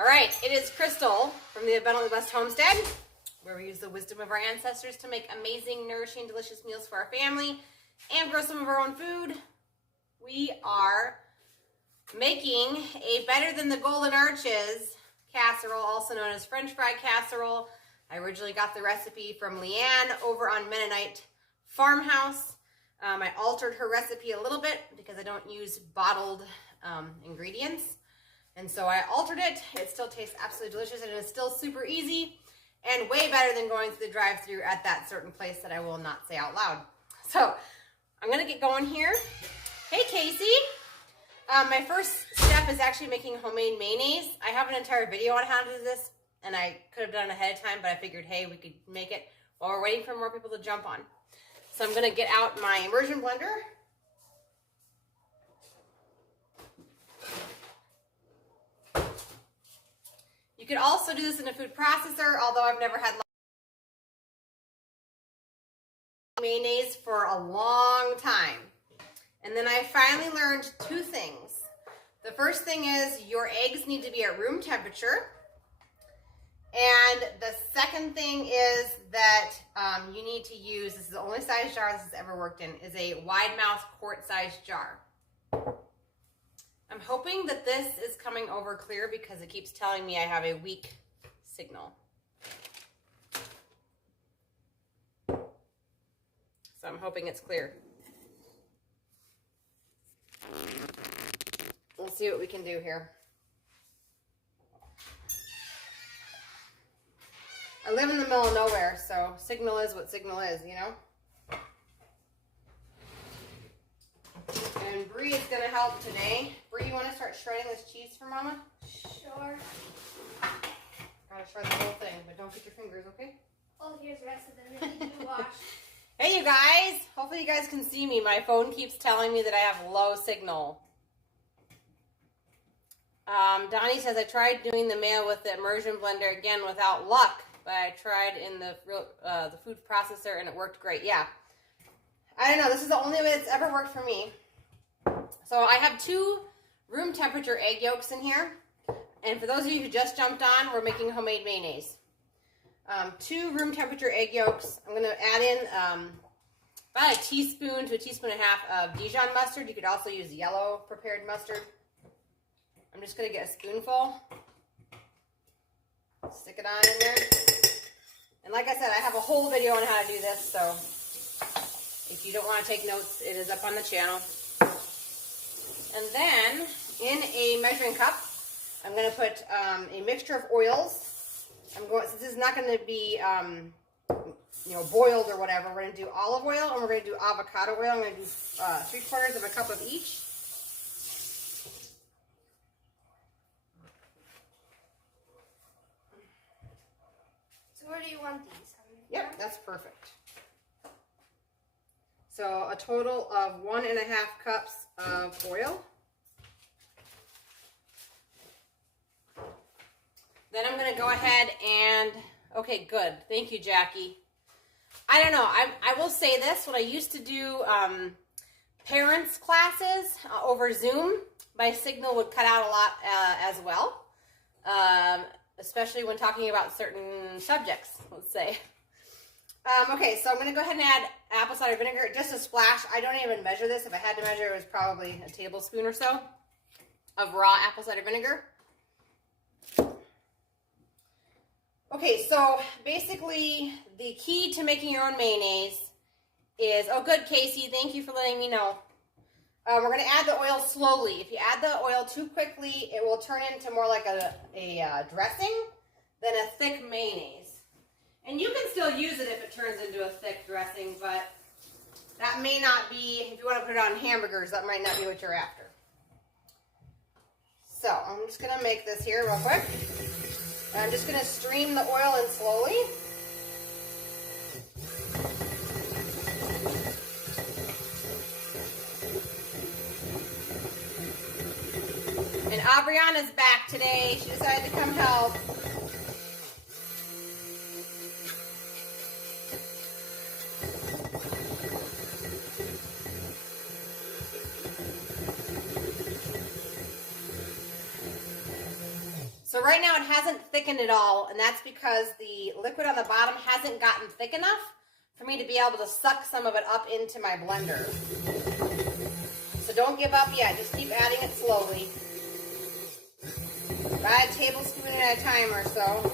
All right, it is Crystal from the Abundantly Blessed Homestead, where we use the wisdom of our ancestors to make amazing, nourishing, delicious meals for our family and grow some of our own food. We are making a better than the Golden Arches casserole, also known as French fry casserole. I originally got the recipe from Leanne over on Mennonite Farmhouse. I altered her recipe a little bit because I don't use bottled ingredients. And so I altered it. It still tastes absolutely delicious and it's still super easy and way better than going to the drive-thru at that certain place that I will not say out loud. So I'm gonna get going here. Hey Casey. My first step is actually making homemade mayonnaise. I have an entire video on how to do this and I could have done it ahead of time, but I figured, hey, we could make it while we're waiting for more people to jump on. So I'm gonna get out my immersion blender. You could also do this in a food processor, although I've never had mayonnaise for a long time. And then I finally learned two things. The first thing is your eggs need to be at room temperature. And the second thing is that you need to use, this is the only size jar this has ever worked in, is a wide mouth quart-sized jar. I'm hoping that this is coming over clear because it keeps telling me I have a weak signal. So I'm hoping it's clear. We'll see what we can do here. I live in the middle of nowhere, so signal is what signal is, you know? And Bree is going to help today. Bree, you want to start shredding this cheese for Mama? Sure. Gotta shred the whole thing, but don't get your fingers, okay? Oh, here's the rest of them. They need to be washed. Hey, you guys. Hopefully you guys can see me. My phone keeps telling me that I have low signal. Donnie says, I tried doing the mayo with the immersion blender again without luck, but I tried in the food processor and it worked great. Yeah. I don't know. This is the only way it's ever worked for me. So I have 2 room temperature egg yolks in here. And for those of you who just jumped on, we're making homemade mayonnaise. 2 room temperature egg yolks. I'm going to add in about a teaspoon to a teaspoon and a half of Dijon mustard. You could also use yellow prepared mustard. I'm just going to get a spoonful. Stick it on in there. And like I said, I have a whole video on how to do this, so if you don't want to take notes, it is up on the channel. And then, in a measuring cup, I'm going to put a mixture of oils. Since this is not going to be, boiled or whatever, we're going to do olive oil and we're going to do avocado oil. I'm going to do 3/4 of a cup of each. So where do you want these? Yep, that's perfect. So a total of 1.5 cups of oil. Then I'm going to go ahead and, okay, good. Thank you, Jackie. I don't know. I will say this. When I used to do parents' classes over Zoom, my signal would cut out a lot as well, especially when talking about certain subjects, let's say. Okay, so I'm going to go ahead and add apple cider vinegar, just a splash. I don't even measure this. If I had to measure, it was probably a tablespoon or so of raw apple cider vinegar. Okay, so basically the key to making your own mayonnaise is, oh good, Casey, thank you for letting me know. We're going to add the oil slowly. If you add the oil too quickly, it will turn into more like a dressing than a thick mayonnaise. And you can still use it if it turns into a thick dressing, but that may not be, if you want to put it on hamburgers, that might not be what you're after. So I'm just going to make this here real quick. And I'm just going to stream the oil in slowly. And Aubriana's back today. She decided to come help. So right now it hasn't thickened at all, and that's because the liquid on the bottom hasn't gotten thick enough for me to be able to suck some of it up into my blender. So don't give up yet, just keep adding it slowly. About a tablespoon at a time or so.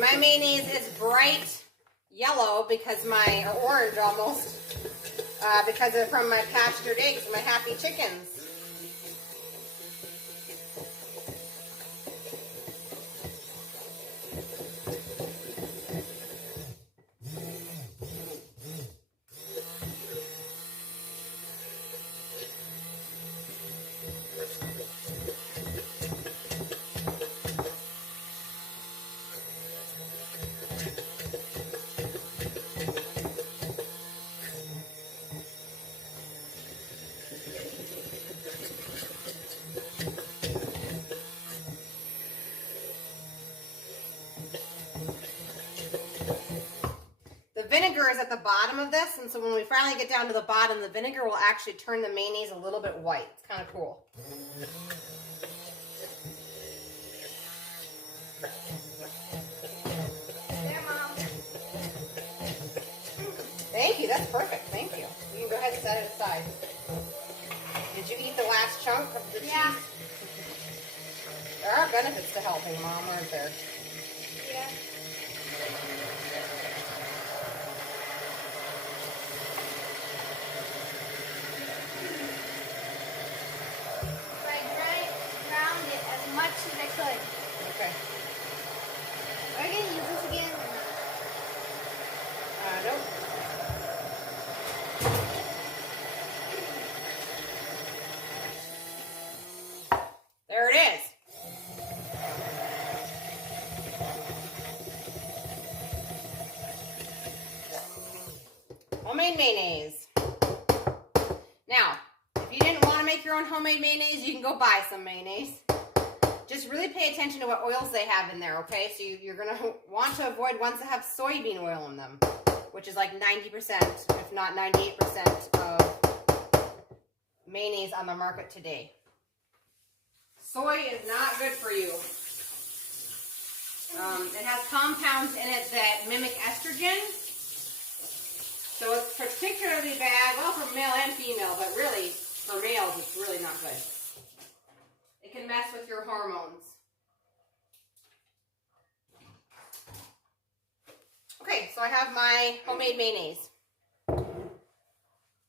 My mayonnaise is bright yellow because or orange almost, because they're from my pastured eggs, my happy chickens. Vinegar is at the bottom of this, and so when we finally get down to the bottom, the vinegar will actually turn the mayonnaise a little bit white. It's kind of cool. There, Mom. Thank you, that's perfect, thank you. You can go ahead and set it aside. Did you eat the last chunk of the cheese? Yeah. There are benefits to helping, Mom, aren't there? Yeah. Ground it as much as I could. Okay. Are you going to use this again? Nope. There it is. Homemade mayonnaise. Now, if you didn't want to make your own homemade mayonnaise, you can go buy some mayonnaise. Just really pay attention to what oils they have in there, okay? So you're going to want to avoid ones that have soybean oil in them, which is like 90%, if not 98% of mayonnaise on the market today. Soy is not good for you. It has compounds in it that mimic estrogen. So it's particularly bad, well, for male and female, but really, for males, it's really not good. It can mess with your hormones. Okay, so I have my homemade mayonnaise.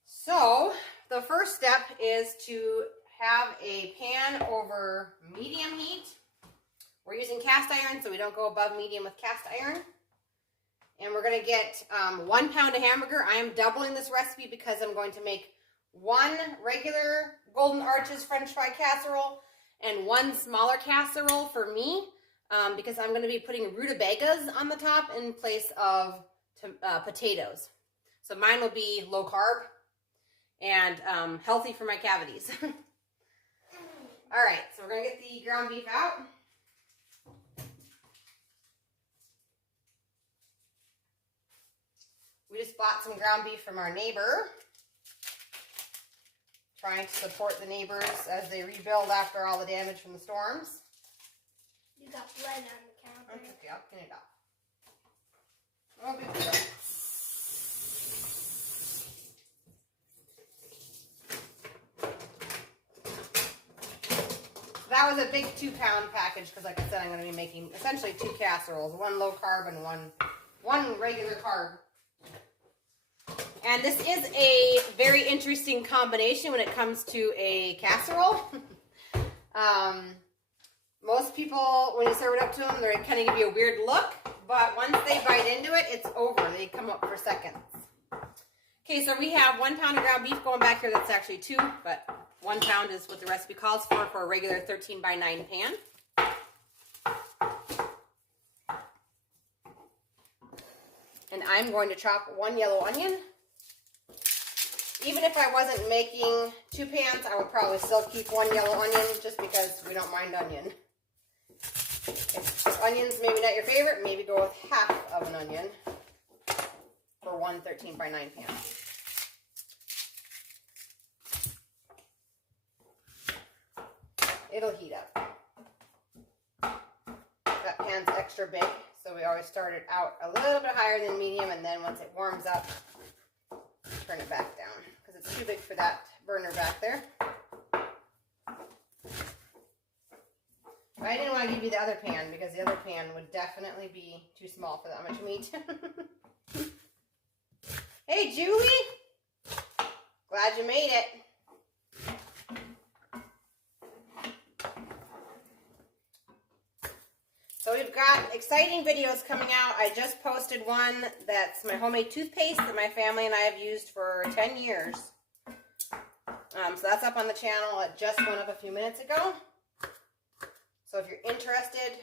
So the first step is to have a pan over medium heat. We're using cast iron, so we don't go above medium with cast iron. And we're going to get 1 pound of hamburger. I am doubling this recipe because I'm going to make 1 regular Golden Arches French fry casserole and 1 smaller casserole for me, because I'm going to be putting rutabagas on the top in place of potatoes. So mine will be low carb and healthy for my cavities. All right, so we're going to get the ground beef out. We just bought some ground beef from our neighbor. Trying to support the neighbors as they rebuild after all the damage from the storms. You got blood on the counter. Okay, I'll clean it up. Oh, big deal. That was a big 2-pound package because, like I said, I'm going to be making essentially 2 casseroles, 1 low carb and one regular carb. And this is a very interesting combination when it comes to a casserole. Most people, when you serve it up to them, they kind of give you a weird look. But once they bite into it, it's over. They come up for seconds. Okay, so we have 1 pound of ground beef going back here. That's actually 2, but 1 pound is what the recipe calls for a regular 13 by 9 pan. I'm going to chop 1 yellow onion. Even if I wasn't making 2 pans, I would probably still keep 1 yellow onion just because we don't mind onion. If onion's maybe not your favorite, maybe go with half of an onion for 1 13 by 9 pan. It'll heat up. That pan's extra big, so we always start it out a little bit higher than medium, and then once it warms up, turn it back down because it's too big for that burner back there. I didn't want to give you the other pan because the other pan would definitely be too small for that much meat. Hey, Julie! Glad you made it. So we've got exciting videos coming out. I just posted one that's my homemade toothpaste that my family and I have used for 10 years. So that's up on the channel. It just went up a few minutes ago. So if you're interested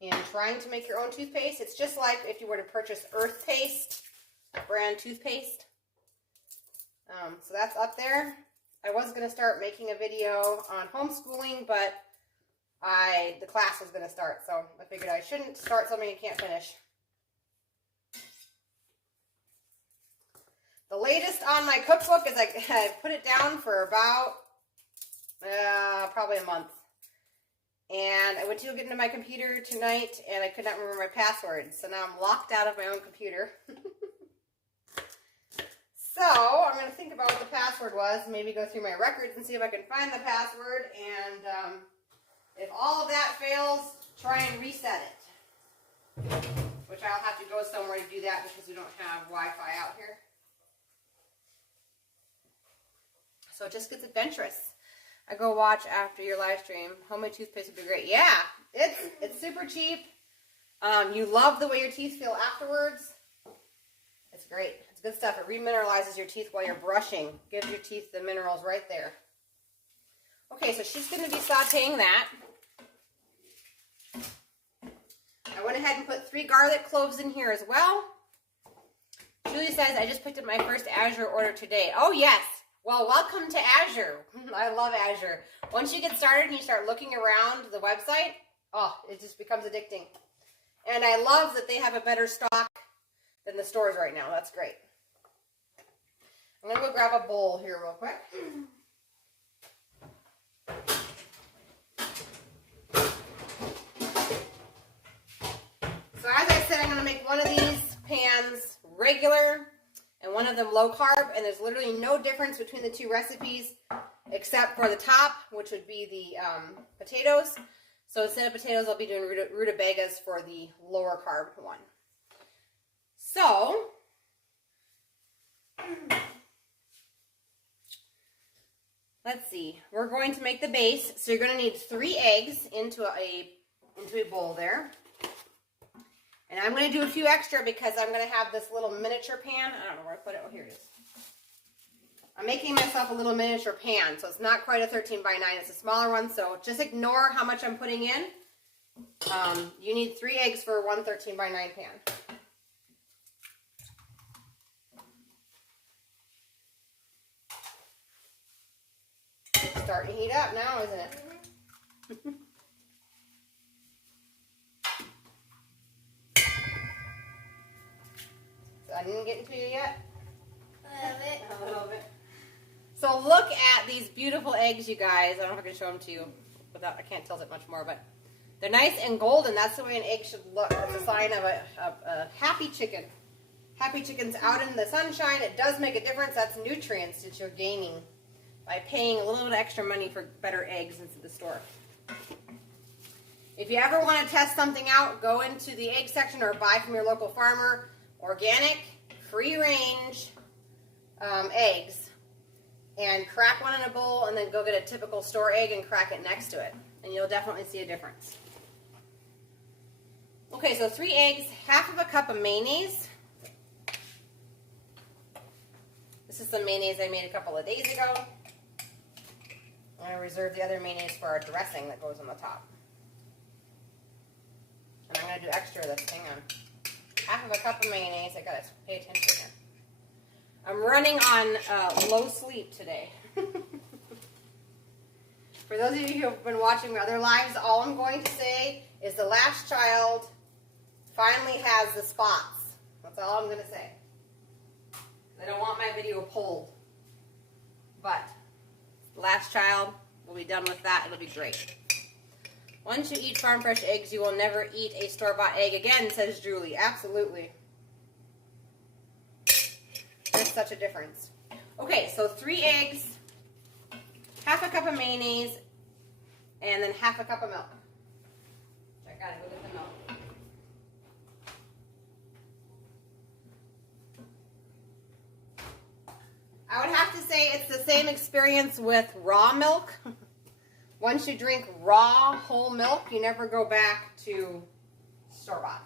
in trying to make your own toothpaste, it's just like if you were to purchase Earth Paste brand toothpaste. So that's up there. I was going to start making a video on homeschooling, but the class was going to start, so I figured I shouldn't start something I can't finish. The latest on my cookbook is I put it down for about probably a month. And I went to get into my computer tonight, and I could not remember my password. So now I'm locked out of my own computer. So I'm going to think about what the password was, maybe go through my records and see if I can find the password. And if all of that fails, try and reset it. Which I'll have to go somewhere to do that because we don't have Wi-Fi out here. So it just gets adventurous. I go watch after your live stream. Homemade toothpaste would be great. Yeah, it's super cheap. You love the way your teeth feel afterwards. It's great. It's good stuff. It remineralizes your teeth while you're brushing. Gives your teeth the minerals right there. Okay, so she's going to be sauteing that. I went ahead and put 3 garlic cloves in here as well. Julie says, I just picked up my first Azure order today. Oh, yes. Well, welcome to Azure. I love Azure. Once you get started and you start looking around the website, oh, it just becomes addicting. And I love that they have a better stock than the stores right now. That's great. I'm going to go grab a bowl here real quick. So as I said, I'm going to make one of these pans regular and one of them low carb, and there's literally no difference between the 2 recipes except for the top, which would be the potatoes. So instead of potatoes, I'll be doing rutabagas for the lower carb one. So let's see. We're going to make the base. So you're going to need 3 eggs into a bowl there. And I'm going to do a few extra because I'm going to have this little miniature pan. I don't know where I put it. Oh, here it is. I'm making myself a little miniature pan. So it's not quite a 13 by 9. It's a smaller one. So just ignore how much I'm putting in. You need 3 eggs for 1 13 by 9 pan. It's starting to heat up now, isn't it? I didn't get into you yet? A little bit. So look at these beautiful eggs, you guys. I don't know if I can show them to you without, I can't tilt it much more, but they're nice and golden. That's the way an egg should look. It's a sign of a happy chicken. Happy chicken's out in the sunshine. It does make a difference. That's nutrients that you're gaining by paying a little bit extra money for better eggs into the store. If you ever want to test something out, go into the egg section or buy from your local farmer. Organic, free-range eggs, and crack one in a bowl, and then go get a typical store egg and crack it next to it, and you'll definitely see a difference. Okay, so 3 eggs, half of a cup of mayonnaise. This is some mayonnaise I made a couple of days ago. I reserved the other mayonnaise for our dressing that goes on the top. And I'm going to do extra of this. Hang on. half of a cup of mayonnaise. I gotta pay attention here. I'm running on low sleep today. For those of you who have been watching my other lives, all I'm going to say is the last child finally has the spots. That's all I'm going to say. I don't want my video pulled. But the last child, we'll be done with that. It'll be great. Once you eat farm fresh eggs, you will never eat a store-bought egg again, says Julie. Absolutely. There's such a difference. Okay, so 3 eggs, half a cup of mayonnaise, and then half a cup of milk. I gotta go get the milk. I would have to say it's the same experience with raw milk. Once you drink raw whole milk, you never go back to store-bought.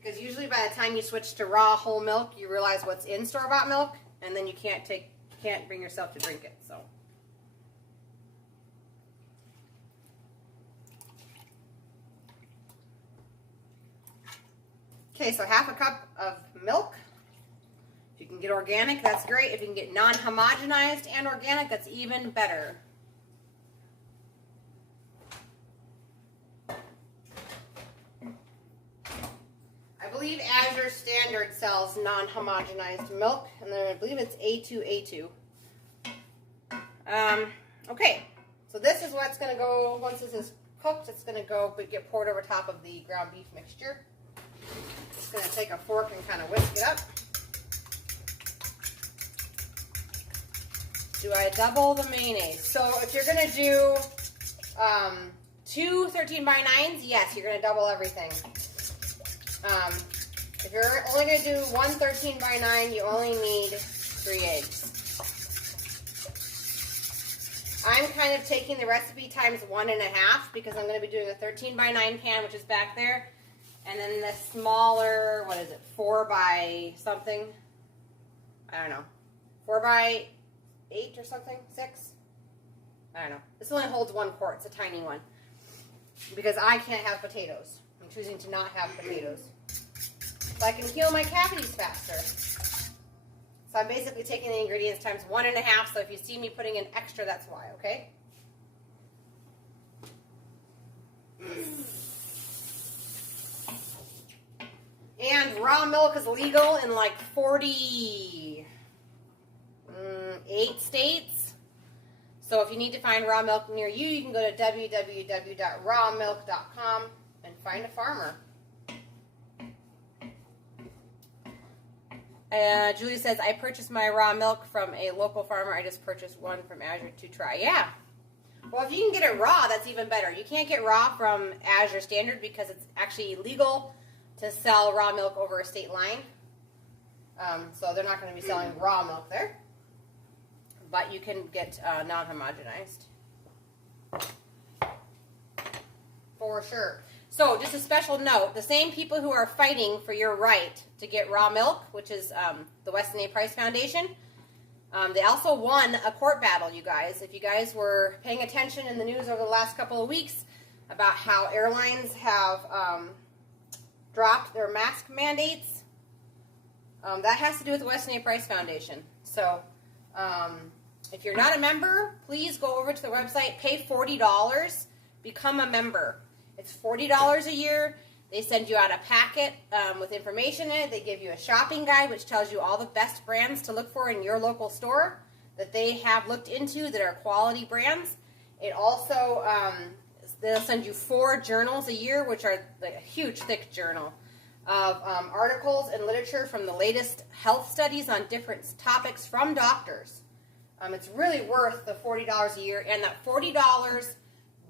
Because usually by the time you switch to raw whole milk, you realize what's in store-bought milk, and then you can't bring yourself to drink it. So, okay, so half a cup of milk. If you can get organic, that's great. If you can get non-homogenized and organic, that's even better. I believe Azure Standard sells non-homogenized milk, and then I believe it's A2A2. Okay, so this is what's going to go, once this is cooked, it's going to go get poured over top of the ground beef mixture. Just going to take a fork and kind of whisk it up. Do I double the mayonnaise? So if you're going to do 2 13x9s, yes, you're going to double everything. If you're only going to do 1 13x9, you only need 3 eggs. I'm kind of taking the recipe times 1.5 because I'm going to be doing a 13x9 pan, which is back there. And then the smaller, what is it, 4 by something? I don't know. 4 by 8 or something? 6? I don't know. This only holds 1 quart. It's a tiny one. Because I can't have potatoes. I'm choosing to not have potatoes. So I can heal my cavities faster. So I'm basically taking the ingredients times 1.5. So if you see me putting in extra, that's why, okay? And raw milk is legal in like 48 states. So if you need to find raw milk near you, you can go to www.rawmilk.com and find a farmer. Julie says, I purchased my raw milk from a local farmer. I just purchased one from Azure to try. Yeah. Well, if you can get it raw, that's even better. You can't get raw from Azure Standard because it's actually illegal to sell raw milk over a state line. So they're not going to be selling raw milk there. But you can get non-homogenized. For sure. So, just a special note, the same people who are fighting for your right to get raw milk, which is the Weston A. Price Foundation, they also won a court battle, you guys. If you guys were paying attention in the news over the last couple of weeks about how airlines have dropped their mask mandates, that has to do with the Weston A. Price Foundation. So, if you're not a member, please go over to the website, pay $40, become a member. It's $40 a year. They send you out a packet with information in it. They give you a shopping guide, which tells you all the best brands to look for in your local store that they have looked into that are quality brands. It also, they'll send you 4 journals a year, which are a huge, thick journal of articles and literature from the latest health studies on different topics from doctors. It's really worth the $40 a year, and that $40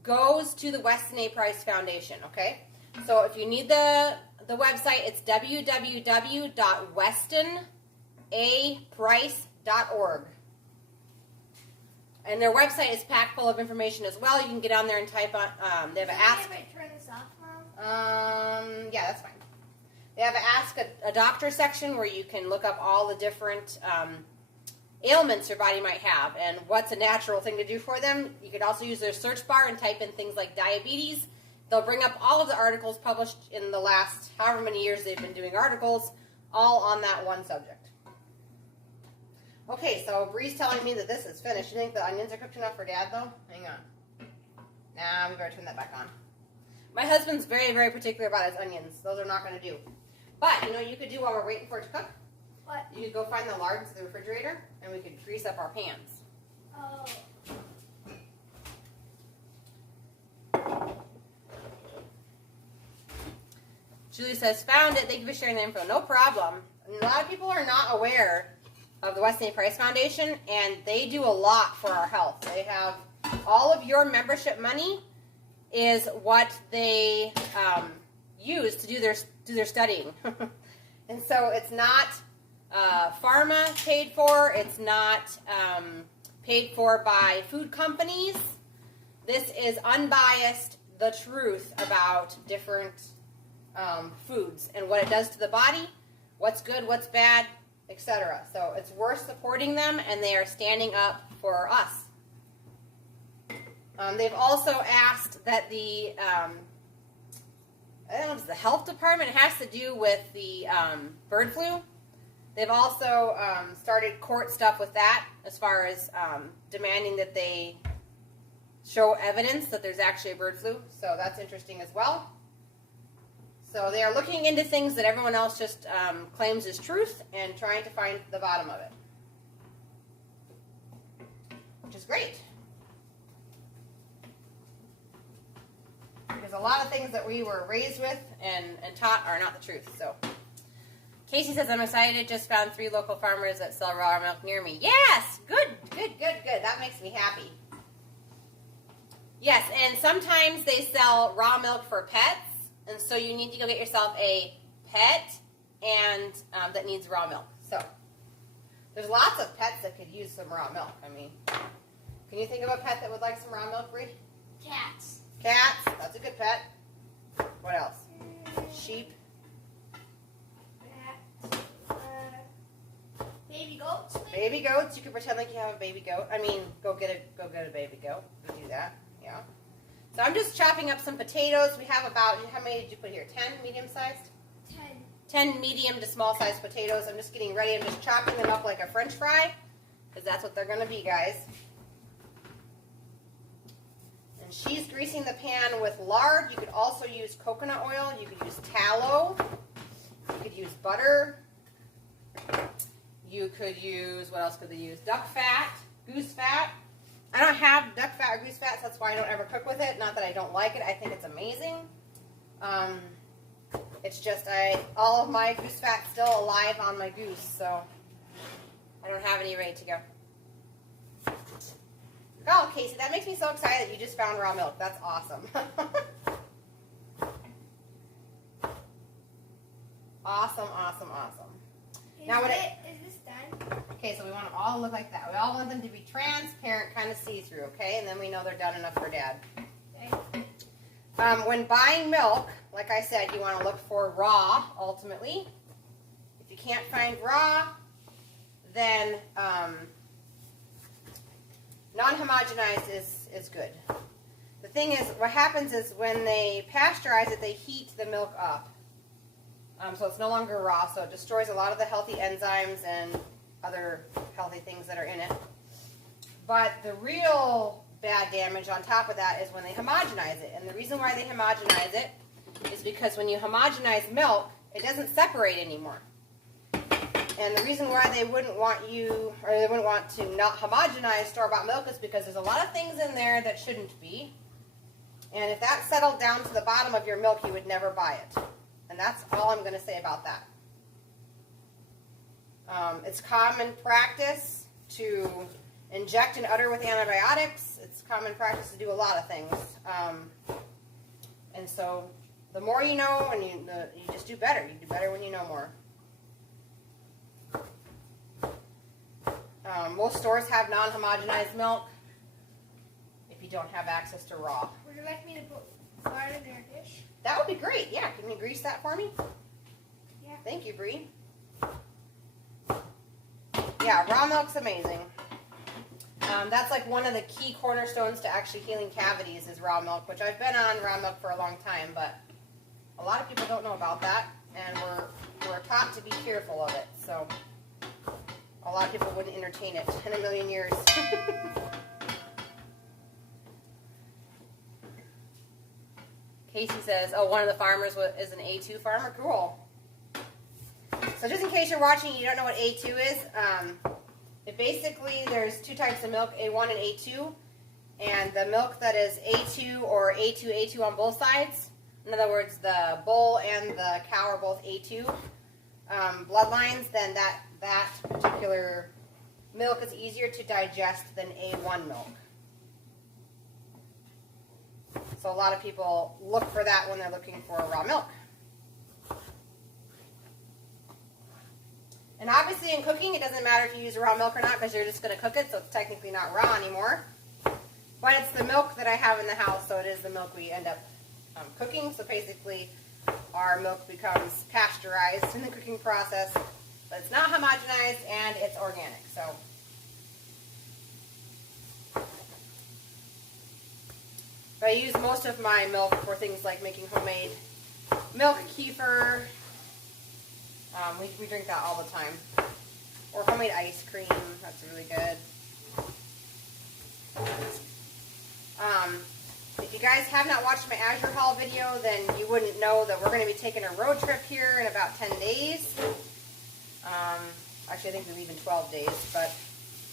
goes to the Weston A. Price Foundation, okay? So if you need the website, it's www.westonaprice.org. And their website is packed full of information as well. You can get on there and type on, they have an ask. Can I turn this off, Mom? Yeah, that's fine. They have an ask a doctor section where you can look up all the different ailments your body might have and what's a natural thing to do for them. You could also use their search bar and type in things like diabetes. They'll bring up all of the articles published in the last however many years they've been doing articles, all on that one subject. Okay, so Bree's telling me that this is finished. You think the onions are cooked enough for Dad, though? Hang on. Nah, we better turn that back on. My husband's very, very particular about his onions. Those are not going to do. But, you know what you could do while we're waiting for it to cook? What? You could go find the lard to the refrigerator, and we could grease up our pans. Oh. Julie says, found it. Thank you for sharing the info. No problem. A lot of people are not aware of the West Indian Price Foundation, and they do a lot for our health. They have all of your membership money is what they use to do their studying. And so it's not pharma paid for. It's not paid for by food companies. This is unbiased, the truth about different foods and what it does to the body, what's good, what's bad, etc. So it's worth supporting them, and they are standing up for us. They've also asked that the, I don't know if it's the health department, it has to do with the bird flu. They've also started court stuff with that as far as demanding that they show evidence that there's actually a bird flu. So that's interesting as well. So they are looking into things that everyone else just claims is truth and trying to find the bottom of it, which is great. Because a lot of things that we were raised with and taught are not the truth. So Casey says, I'm excited. Just found 3 local farmers that sell raw milk near me. Yes! Good. That makes me happy. Yes, and sometimes they sell raw milk for pets. And so you need to go get yourself a pet and that needs raw milk. So there's lots of pets that could use some raw milk. I mean, can you think of a pet that would like some raw milk, Brie? Cats. Cats, that's a good pet. What else? Sheep. Baby goats. Baby goats. You could pretend like you have a baby goat. I mean, go get a baby goat. You do that. Yeah. So I'm just chopping up some potatoes. We have about, how many did you put here? 10 medium-sized? 10 medium to small-sized potatoes. I'm just getting ready. I'm just chopping them up like a French fry, because that's what they're going to be, guys. And she's greasing the pan with lard. You could also use coconut oil. You could use tallow. You could use butter. You could use, what else could they use? Duck fat, goose fat. I don't have duck fat or goose fat, so that's why I don't ever cook with it. Not that I don't like it. I think it's amazing. It's just all of my goose fat's still alive on my goose, so I don't have any ready to go. Oh, Casey, that makes me so excited that you just found raw milk. That's awesome. Awesome. Now, Is this done? Okay, so we want them all to look like that. We all want them to be transparent, kind of see-through, okay? And then we know they're done enough for Dad. Okay. When buying milk, like I said, you want to look for raw, ultimately. If you can't find raw, then non-homogenized is good. The thing is, what happens is when they pasteurize it, they heat the milk up. So it's no longer raw, so it destroys a lot of the healthy enzymes and other healthy things that are in it. But the real bad damage on top of that is when they homogenize it. And the reason why they homogenize it is because when you homogenize milk, it doesn't separate anymore. And the reason why they wouldn't want to not homogenize store-bought milk is because there's a lot of things in there that shouldn't be. And if that settled down to the bottom of your milk, you would never buy it. And that's all I'm going to say about that. It's common practice to inject and udder with antibiotics. It's common practice to do a lot of things. And so the more you know, and you just do better. You do better when you know more. Most stores have non-homogenized milk if you don't have access to raw. Would you like me to put lard in their dish? That would be great. Yeah, can you grease that for me? Yeah. Thank you, Bree. Yeah, raw milk's amazing. That's like one of the key cornerstones to actually healing cavities is raw milk, which I've been on raw milk for a long time, but a lot of people don't know about that, and we're taught to be fearful of it, so a lot of people wouldn't entertain it in a million years. Casey says, oh, one of the farmers is an A2 farmer. Cool. So just in case you're watching and you don't know what A2 is, basically there's two types of milk, A1 and A2. And the milk that is A2 or A2 on both sides, in other words, the bull and the cow are both A2 bloodlines, then that particular milk is easier to digest than A1 milk. So a lot of people look for that when they're looking for raw milk. And obviously in cooking, it doesn't matter if you use raw milk or not because you're just going to cook it, so it's technically not raw anymore. But it's the milk that I have in the house, so it is the milk we end up cooking. So basically, our milk becomes pasteurized in the cooking process, but it's not homogenized and it's organic. So. I use most of my milk for things like making homemade milk kefir. We drink that all the time. Or homemade ice cream. That's really good. If you guys have not watched my Azure haul video, then you wouldn't know that we're going to be taking a road trip here in about 10 days. Actually, I think we leave in 12 days. But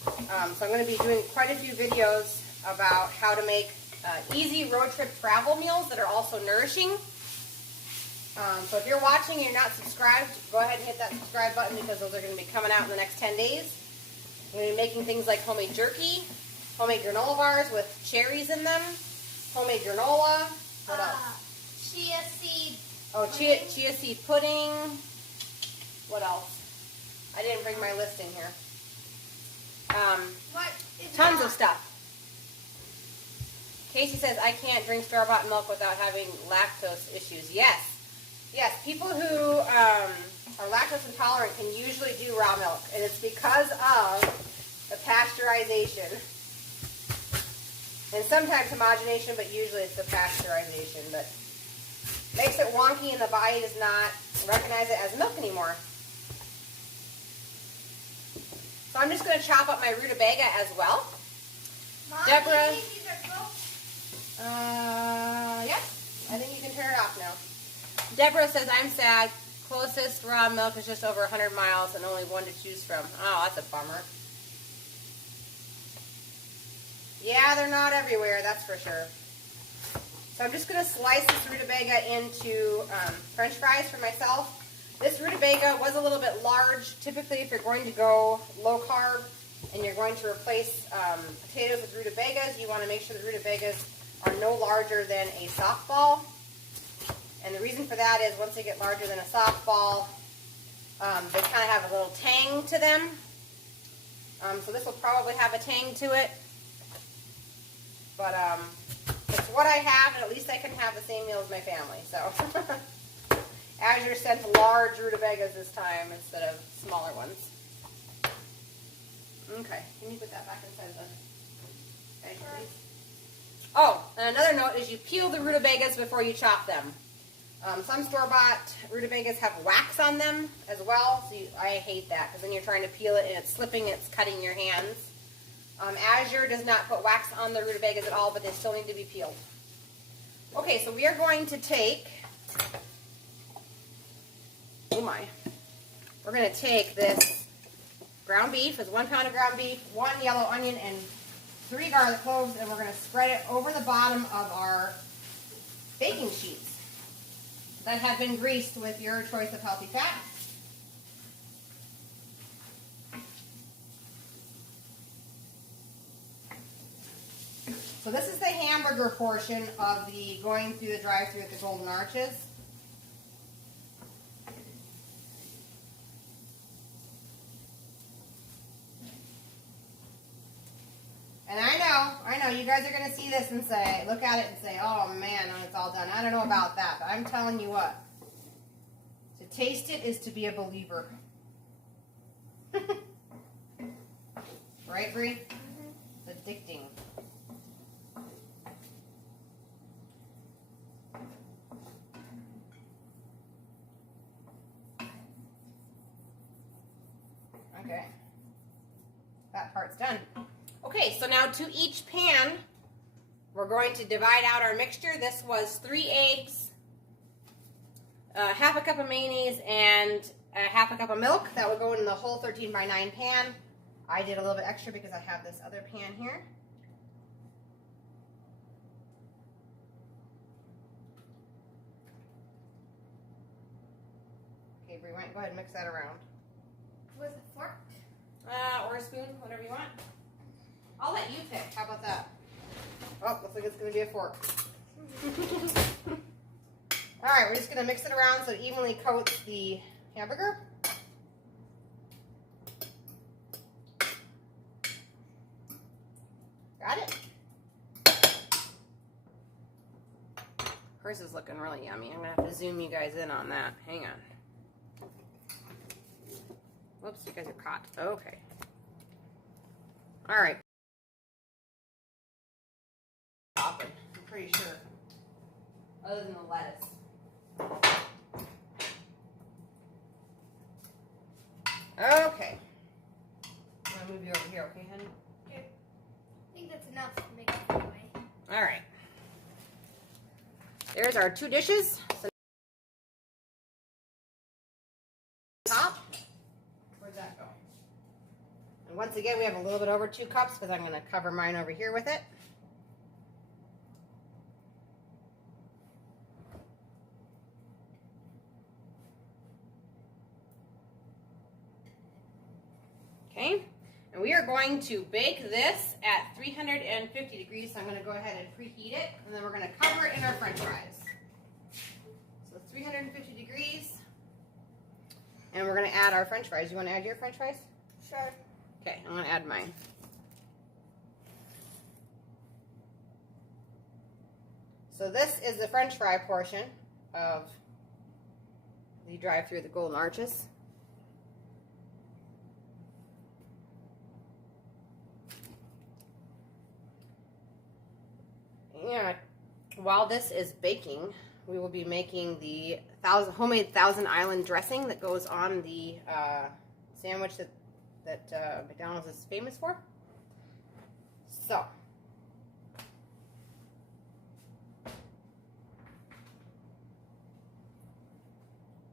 so I'm going to be doing quite a few videos about how to make easy road trip travel meals that are also nourishing. So if you're watching and you're not subscribed, go ahead and hit that subscribe button because those are going to be coming out in the next 10 days. I'm going to be making things like homemade jerky, homemade granola bars with cherries in them, homemade granola. What else? Chia seed. Oh, chia seed pudding. What else? I didn't bring my list in here. Tons of stuff. Casey says, I can't drink store-bought milk without having lactose issues. Yes. Yes, people who are lactose intolerant can usually do raw milk, and it's because of the pasteurization. And sometimes homogenation, but usually it's the pasteurization. But makes it wonky and the body does not recognize it as milk anymore. So I'm just going to chop up my rutabaga as well. Mom, Deborah. do you think these are cooked? Yes. I think you can turn it off now. Deborah says, I'm sad. Closest raw milk is just over 100 miles and only one to choose from. Oh, that's a bummer. Yeah, they're not everywhere, that's for sure. So I'm just going to slice this rutabaga into French fries for myself. This rutabaga was a little bit large. Typically, if you're going to go low carb and you're going to replace potatoes with rutabagas, you want to make sure the rutabagas are no larger than a softball. And the reason for that is once they get larger than a softball, they kind of have a little tang to them. So this will probably have a tang to it. But it's what I have, and at least I can have the same meal as my family. So Azure sent large rutabagas this time instead of smaller ones. Okay, can you put that back inside the bag, please? Oh, and another note is you peel the rutabagas before you chop them. Some store-bought rutabagas have wax on them as well, so I hate that because then you're trying to peel it and it's slipping, it's cutting your hands. Azure does not put wax on the rutabagas at all, but they still need to be peeled. Okay, so we are going to take, we're going to take this ground beef, it's 1 pound of ground beef, 1 yellow onion, and 3 garlic cloves, and we're going to spread it over the bottom of our baking sheets that have been greased with your choice of healthy fat. So this is the hamburger portion of the going through the drive-thru at the Golden Arches. And I know, you guys are going to see this and say, look at it and say, oh man, when it's all done. I don't know about that, but I'm telling you what. To taste it is to be a believer. Right, Bree? The addicting. Okay, that part's done. Okay, so now to each pan, we're going to divide out our mixture. This was 3 eggs, half a cup of mayonnaise, and half a cup of milk. That would go in the whole 13 by 9 pan. I did a little bit extra because I have this other pan here. Okay, Brie, go ahead and mix that around. With a fork? Or a spoon, whatever you want. I'll let you pick. How about that? Oh, looks like it's going to be a fork. All right, we're just going to mix it around so it evenly coats the hamburger. Got it? Hers is looking really yummy. I'm going to have to zoom you guys in on that. Hang on. Whoops, you guys are caught. Okay. All right. I'm pretty sure. Other than the lettuce. Okay. I'm going to move you over here, okay, honey? Okay. I think that's enough to make it anyway. All right. There's our 2 dishes. So top. Where'd that go? And once again, we have a little bit over 2 cups because I'm going to cover mine over here with it. Okay, and we are going to bake this at 350 degrees, so I'm going to go ahead and preheat it, and then we're going to cover it in our french fries. So 350 degrees, and we're going to add our french fries. You want to add your french fries? Sure. Okay, I'm going to add mine. So this is the french fry portion of the drive-through the Golden Arches. Yeah, while this is baking, we will be making the homemade Thousand Island dressing that goes on the sandwich that McDonald's is famous for. So,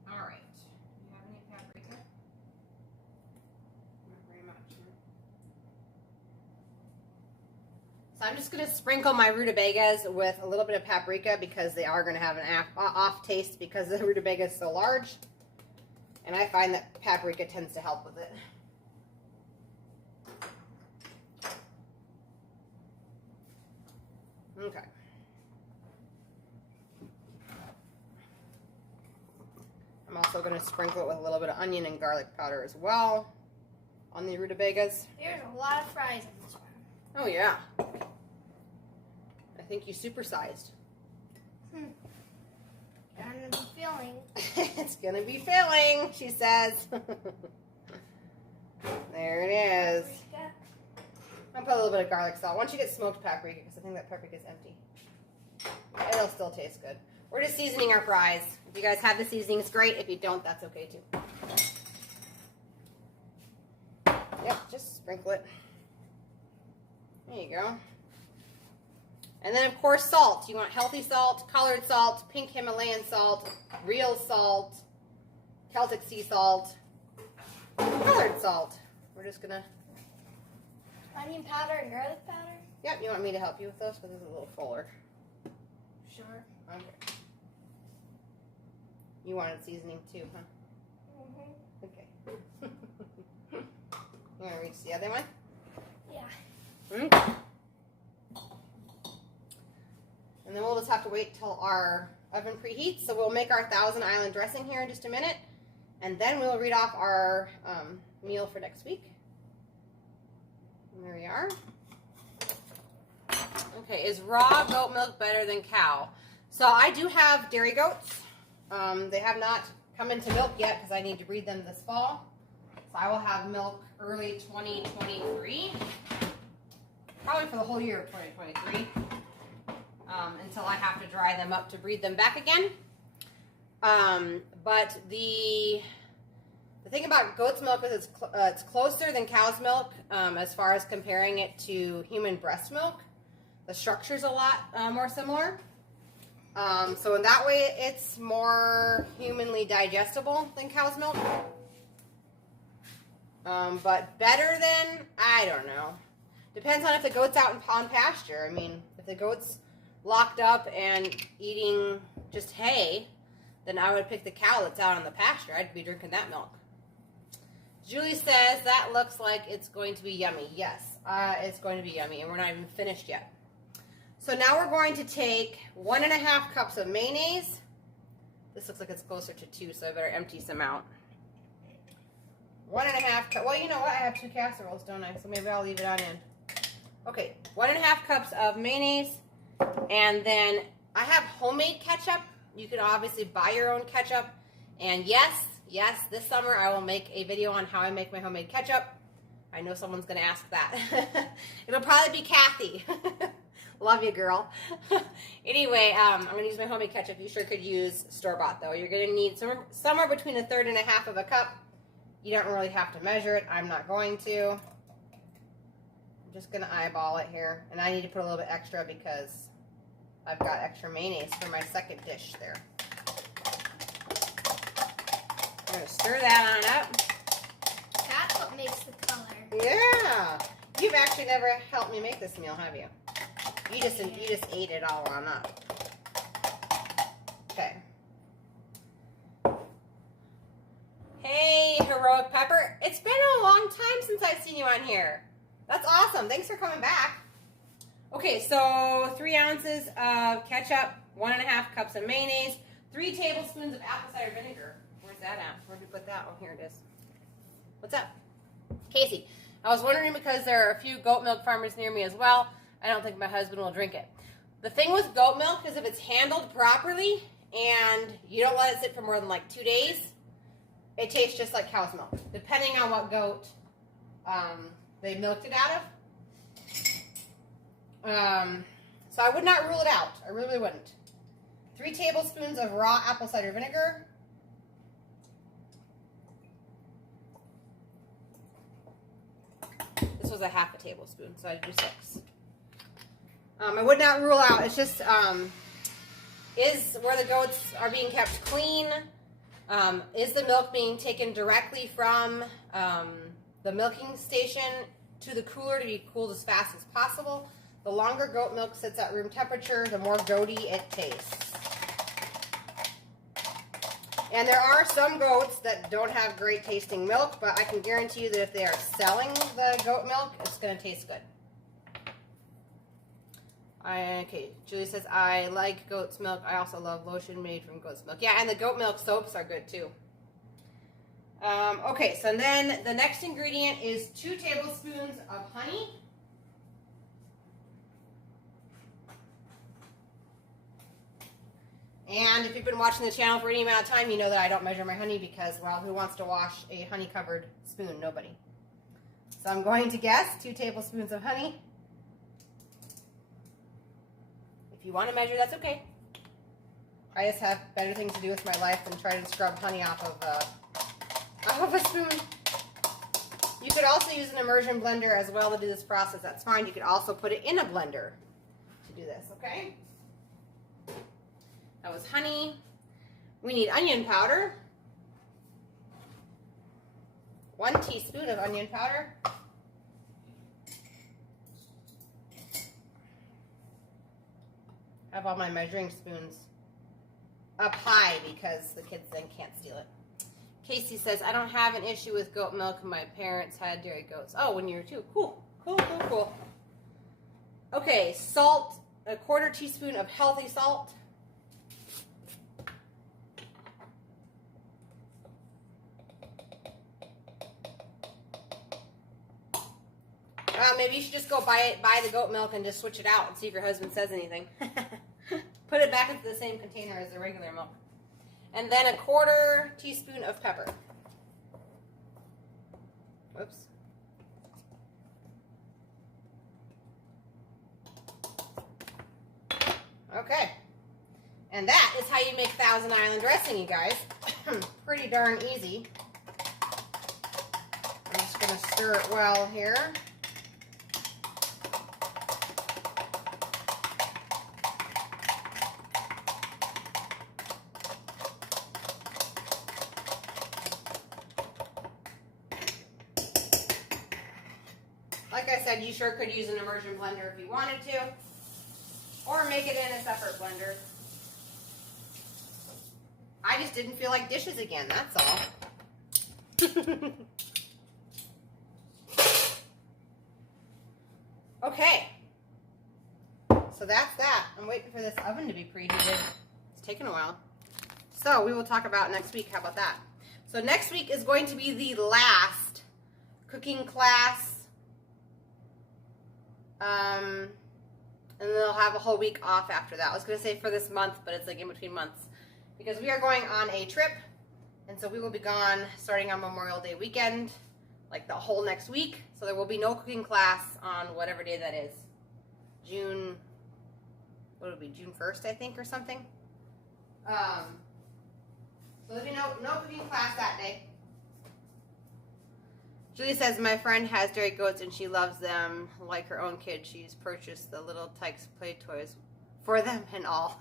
all right. Do you have any paprika? Not very much. So I'm just going to sprinkle my rutabagas with a little bit of paprika because they are going to have an off taste because the rutabaga is so large. And I find that paprika tends to help with it. Okay. I'm also going to sprinkle it with a little bit of onion and garlic powder as well on the rutabagas. There's a lot of fries in this one. Oh, yeah. I think you supersized. Gonna be filling. It's gonna be filling, she says. There it is. Paprika. I'll put a little bit of garlic salt. Once you get smoked paprika, because I think that paprika is empty. It'll still taste good. We're just seasoning our fries. If you guys have the seasonings, great. If you don't, that's okay too. Yep, just sprinkle it. There you go. And then, of course, salt. You want healthy salt, colored salt, pink Himalayan salt, real salt, Celtic sea salt, colored salt. We're just going to... Onion powder and garlic powder? Yep, you want me to help you with those? Because this is a little fuller. Sure. Okay. You wanted seasoning too, huh? Mm-hmm. Okay. You want to reach the other one? Yeah. Okay. And then we'll just have to wait till our oven preheats. So we'll make our Thousand Island dressing here in just a minute. And then we'll read off our meal for next week. And there we are. Okay, is raw goat milk better than cow? So I do have dairy goats. They have not come into milk yet because I need to breed them this fall. So I will have milk early 2023. probably for the whole year of 2023, until I have to dry them up to breed them back again. But the thing about goat's milk is it's closer than cow's milk as far as comparing it to human breast milk. The structure's a lot more similar. So in that way, it's more humanly digestible than cow's milk. But better than, I don't know. Depends on if the goat's out on pasture. I mean, if the goat's locked up and eating just hay, then I would pick the cow that's out on the pasture. I'd be drinking that milk. Julie says, that looks like it's going to be yummy. Yes, it's going to be yummy, and we're not even finished yet. So now we're going to take 1.5 cups of mayonnaise. This looks like it's closer to 2, so I better empty some out. 1.5 cups. Well, you know what? I have 2 casseroles, don't I? So maybe I'll leave it on in. Okay, 1.5 cups of mayonnaise. And then I have homemade ketchup. You can obviously buy your own ketchup. And yes, this summer I will make a video on how I make my homemade ketchup. I know someone's going to ask that. It'll probably be Kathy. Love you, girl. Anyway, I'm going to use my homemade ketchup. You sure could use store-bought, though. You're going to need somewhere between 1/3 and 1/2 of a cup. You don't really have to measure it. I'm not going to. I'm just going to eyeball it here. And I need to put a little bit extra because I've got extra mayonnaise for my second dish there. I'm going to stir that on up. That's what makes the color. Yeah. You've actually never helped me make this meal, have you? You just ate it all on up. Okay. Hey, Heroic Pepper. It's been a long time since I've seen you on here. That's awesome. Thanks for coming back. Okay, so 3 ounces of ketchup, 1.5 cups of mayonnaise, 3 tablespoons of apple cider vinegar. Where's that at? Where did we put that? Oh, here it is. What's up? Casey. I was wondering because there are a few goat milk farmers near me as well. I don't think my husband will drink it. The thing with goat milk is if it's handled properly and you don't let it sit for more than like 2 days, it tastes just like cow's milk, depending on what goat they milked it out of. So I would not rule it out. I really wouldn't. 3 tablespoons of raw apple cider vinegar. This was a 1/2 tablespoon, so I'd do 6. I would not rule out. It's just is where the goats are being kept clean. Is the milk being taken directly from the milking station to the cooler to be cooled as fast as possible? The longer goat milk sits at room temperature, the more goaty it tastes. And there are some goats that don't have great tasting milk, but I can guarantee you that if they are selling the goat milk, it's going to taste good. Okay, Julie says, I like goat's milk. I also love lotion made from goat's milk. Yeah, and the goat milk soaps are good too. Okay, so then the next ingredient is 2 tablespoons of honey. And if you've been watching the channel for any amount of time, you know that I don't measure my honey because, well, who wants to wash a honey-covered spoon? Nobody. So I'm going to guess 2 tablespoons of honey. If you want to measure, that's okay. I just have better things to do with my life than try to scrub honey off of a spoon. You could also use an immersion blender as well to do this process. That's fine. You could also put it in a blender to do this, okay? That was honey. We need onion powder. 1 teaspoon of onion powder. I have all my measuring spoons up high because the kids then can't steal it. Casey says, I don't have an issue with goat milk. My parents had dairy goats. Oh, when you were 2. Cool. Cool, cool, cool. Okay, salt. 1/4 teaspoon of healthy salt. Maybe you should just go buy the goat milk and just switch it out and see if your husband says anything. Put it back into the same container as the regular milk. And then 1/4 teaspoon of pepper. Whoops. And that is how you make Thousand Island dressing, you guys. Pretty darn easy. I'm just going to stir it well here. Like I said, you sure could use an immersion blender if you wanted to, or make it in a separate blender. I just didn't feel like dishes again, that's all. Okay, so that's that. I'm waiting for this oven to be preheated. It's taking a while. So we will talk about next week. How about that? So next week is going to be the last cooking class. And then they'll have a whole week off after that. I was going to say for this month, but it's like in between months. Because we are going on a trip, and so we will be gone starting on Memorial Day weekend, like the whole next week. So there will be no cooking class on whatever day that is. June, what would it be, June 1st, I think, or something. So there'll be no cooking class that day. Julie says, my friend has dairy goats and she loves them like her own kid. She's purchased the little Tykes play toys for them and all.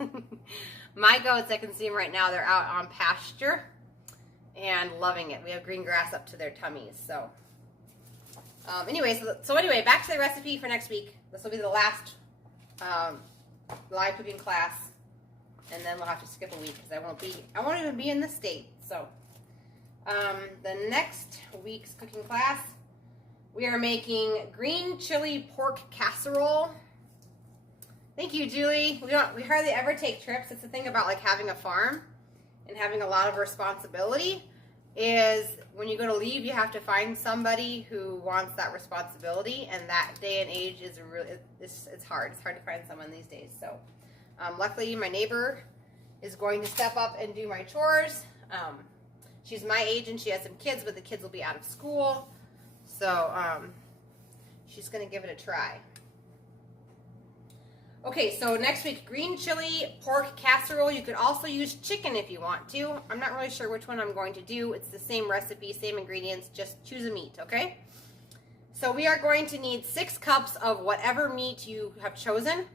My goats, I can see them right now. They're out on pasture and loving it. We have green grass up to their tummies. So anyway, back to the recipe for next week. This will be the last live cooking class. And then we'll have to skip a week because I won't even be in the state. So the next week's cooking class, we are making green chili pork casserole. Thank you, Julie. We hardly ever take trips. It's the thing about like having a farm and having a lot of responsibility is when you go to leave, you have to find somebody who wants that responsibility, and that day and age is really it's hard. It's hard to find someone these days. So luckily, my neighbor is going to step up and do my chores. She's my age and she has some kids, but the kids will be out of school. So she's going to give it a try. Okay, so next week, green chili pork casserole. You could also use chicken if you want to. I'm not really sure which one I'm going to do. It's the same recipe, same ingredients, just choose a meat, okay? So we are going to need 6 cups of whatever meat you have chosen,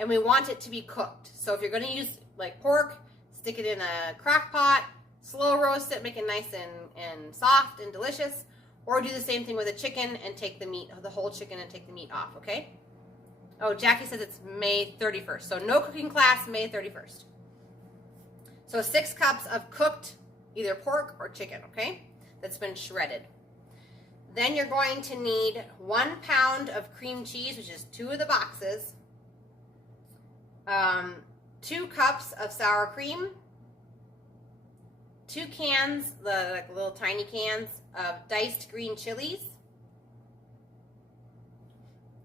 and we want it to be cooked. So if you're going to use like pork, stick it in a crock pot, slow roast it, make it nice and soft and delicious, or do the same thing with a chicken and take the meat, the whole chicken, and take the meat off, okay? Oh, Jackie says it's May 31st. So no cooking class, May 31st. So 6 cups of cooked either pork or chicken, okay? That's been shredded. Then you're going to need 1 pound of cream cheese, which is 2 of the boxes. 2 cups of sour cream. 2 cans, the like little tiny cans of diced green chilies.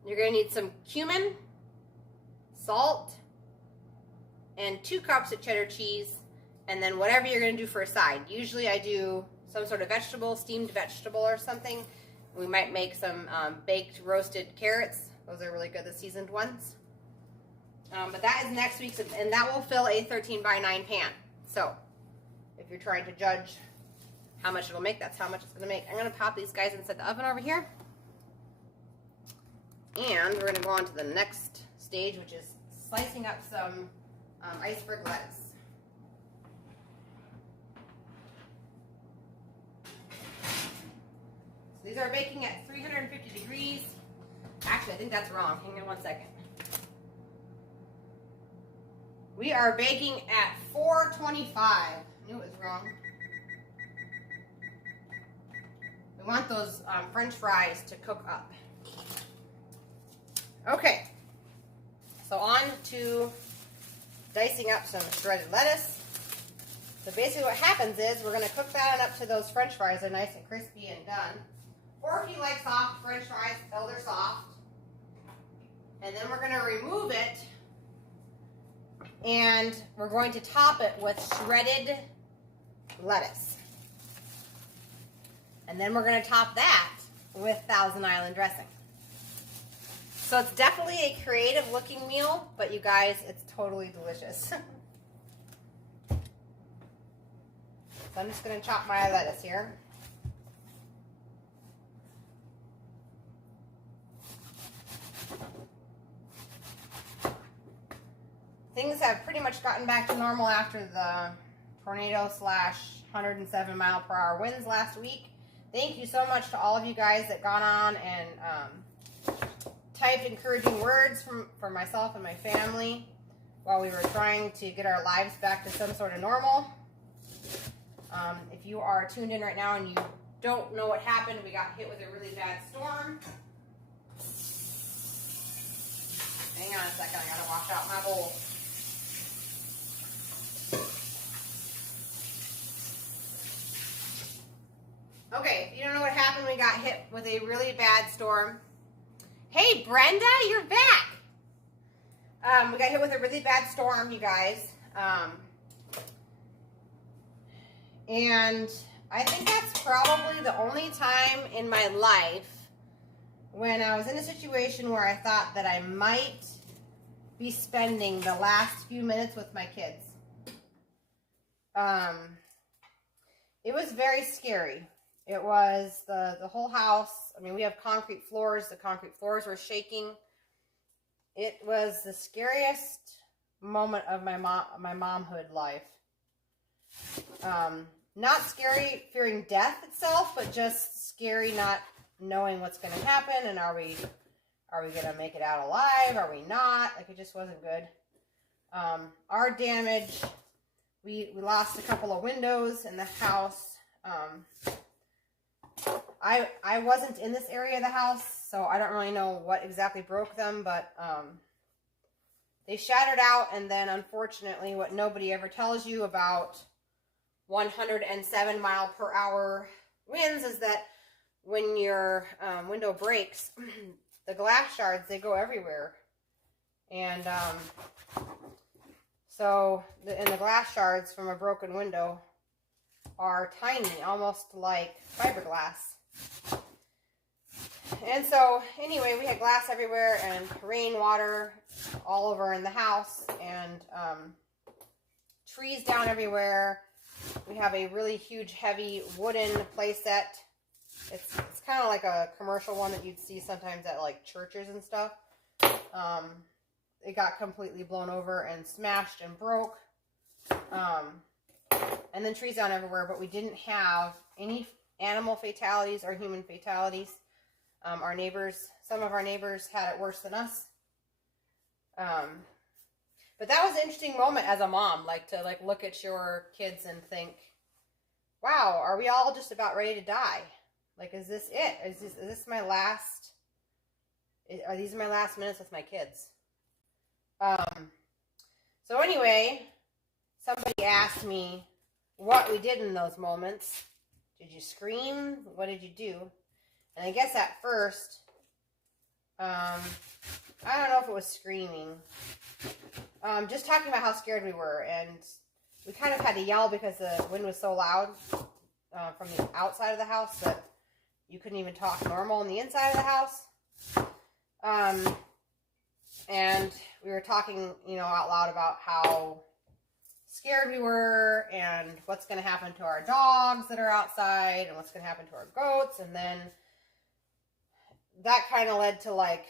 You're going to need some cumin, salt, and 2 cups of cheddar cheese, and then whatever you're going to do for a side. Usually I do some sort of vegetable, steamed vegetable or something. We might make some baked roasted carrots. Those are really good, the seasoned ones. But that is next week's, and that will fill a 13 by 9 pan. So if you're trying to judge how much it'll make, that's how much it's going to make. I'm going to pop these guys inside the oven over here. And we're going to go on to the next stage, which is slicing up some iceberg lettuce. So these are baking at 350 degrees. Actually, I think that's wrong. Hang on one second. We are baking at 425. I knew it was wrong. We want those French fries to cook up. Okay, so on to dicing up some shredded lettuce. So basically what happens is we're going to cook that up to those French fries. They're nice and crispy and done. Or if you like soft French fries, till they're soft. And then we're going to remove it, and we're going to top it with shredded lettuce. And then we're going to top that with Thousand Island dressing. So it's definitely a creative looking meal, but you guys, it's totally delicious. So I'm just going to chop my lettuce here. Things have pretty much gotten back to normal after the tornado / 107 mile per hour winds last week. Thank you so much to all of you guys that got on and typed encouraging words for myself and my family while we were trying to get our lives back to some sort of normal. If you are tuned in right now and you don't know what happened, we got hit with a really bad storm. Hang on a second, I gotta wash out my bowl. Okay, if you don't know what happened, we got hit with a really bad storm. Hey, Brenda, you're back. We got hit with a really bad storm, you guys. And I think that's probably the only time in my life when I was in a situation where I thought that I might be spending the last few minutes with my kids. It was very scary. It was the whole house. I mean, we have concrete floors. The concrete floors were shaking. It was the scariest moment of my momhood life. Not scary fearing death itself, but just scary not knowing what's going to happen, and are we going to make it out alive? Are we not? Like, it just wasn't good. Our damage, we lost a couple of windows in the house. I wasn't in this area of the house, so I don't really know what exactly broke them, but they shattered out, and then unfortunately what nobody ever tells you about 107 mile per hour winds is that when your window breaks, the glass shards, they go everywhere. And the glass shards from a broken window are tiny, almost like fiberglass. And so, anyway, we had glass everywhere and rainwater all over in the house, and trees down everywhere. We have a really huge, heavy wooden play set. It's kind of like a commercial one that you'd see sometimes at like churches and stuff. It got completely blown over and smashed and broke. And then trees down everywhere, but we didn't have any animal fatalities or human fatalities. Some of our neighbors had it worse than us. But that was an interesting moment as a mom, to look at your kids and think, wow, are we all just about ready to die? Like, is this it? Is this my last? Are these my last minutes with my kids? So anyway, somebody asked me what we did in those moments. Did you scream? What did you do? And I guess at first, I don't know if it was screaming. Just talking about how scared we were, and we kind of had to yell because the wind was so loud from the outside of the house that you couldn't even talk normal on the inside of the house. And we were talking, out loud about how scared we were and what's going to happen to our dogs that are outside and what's going to happen to our goats. And then that kind of led to like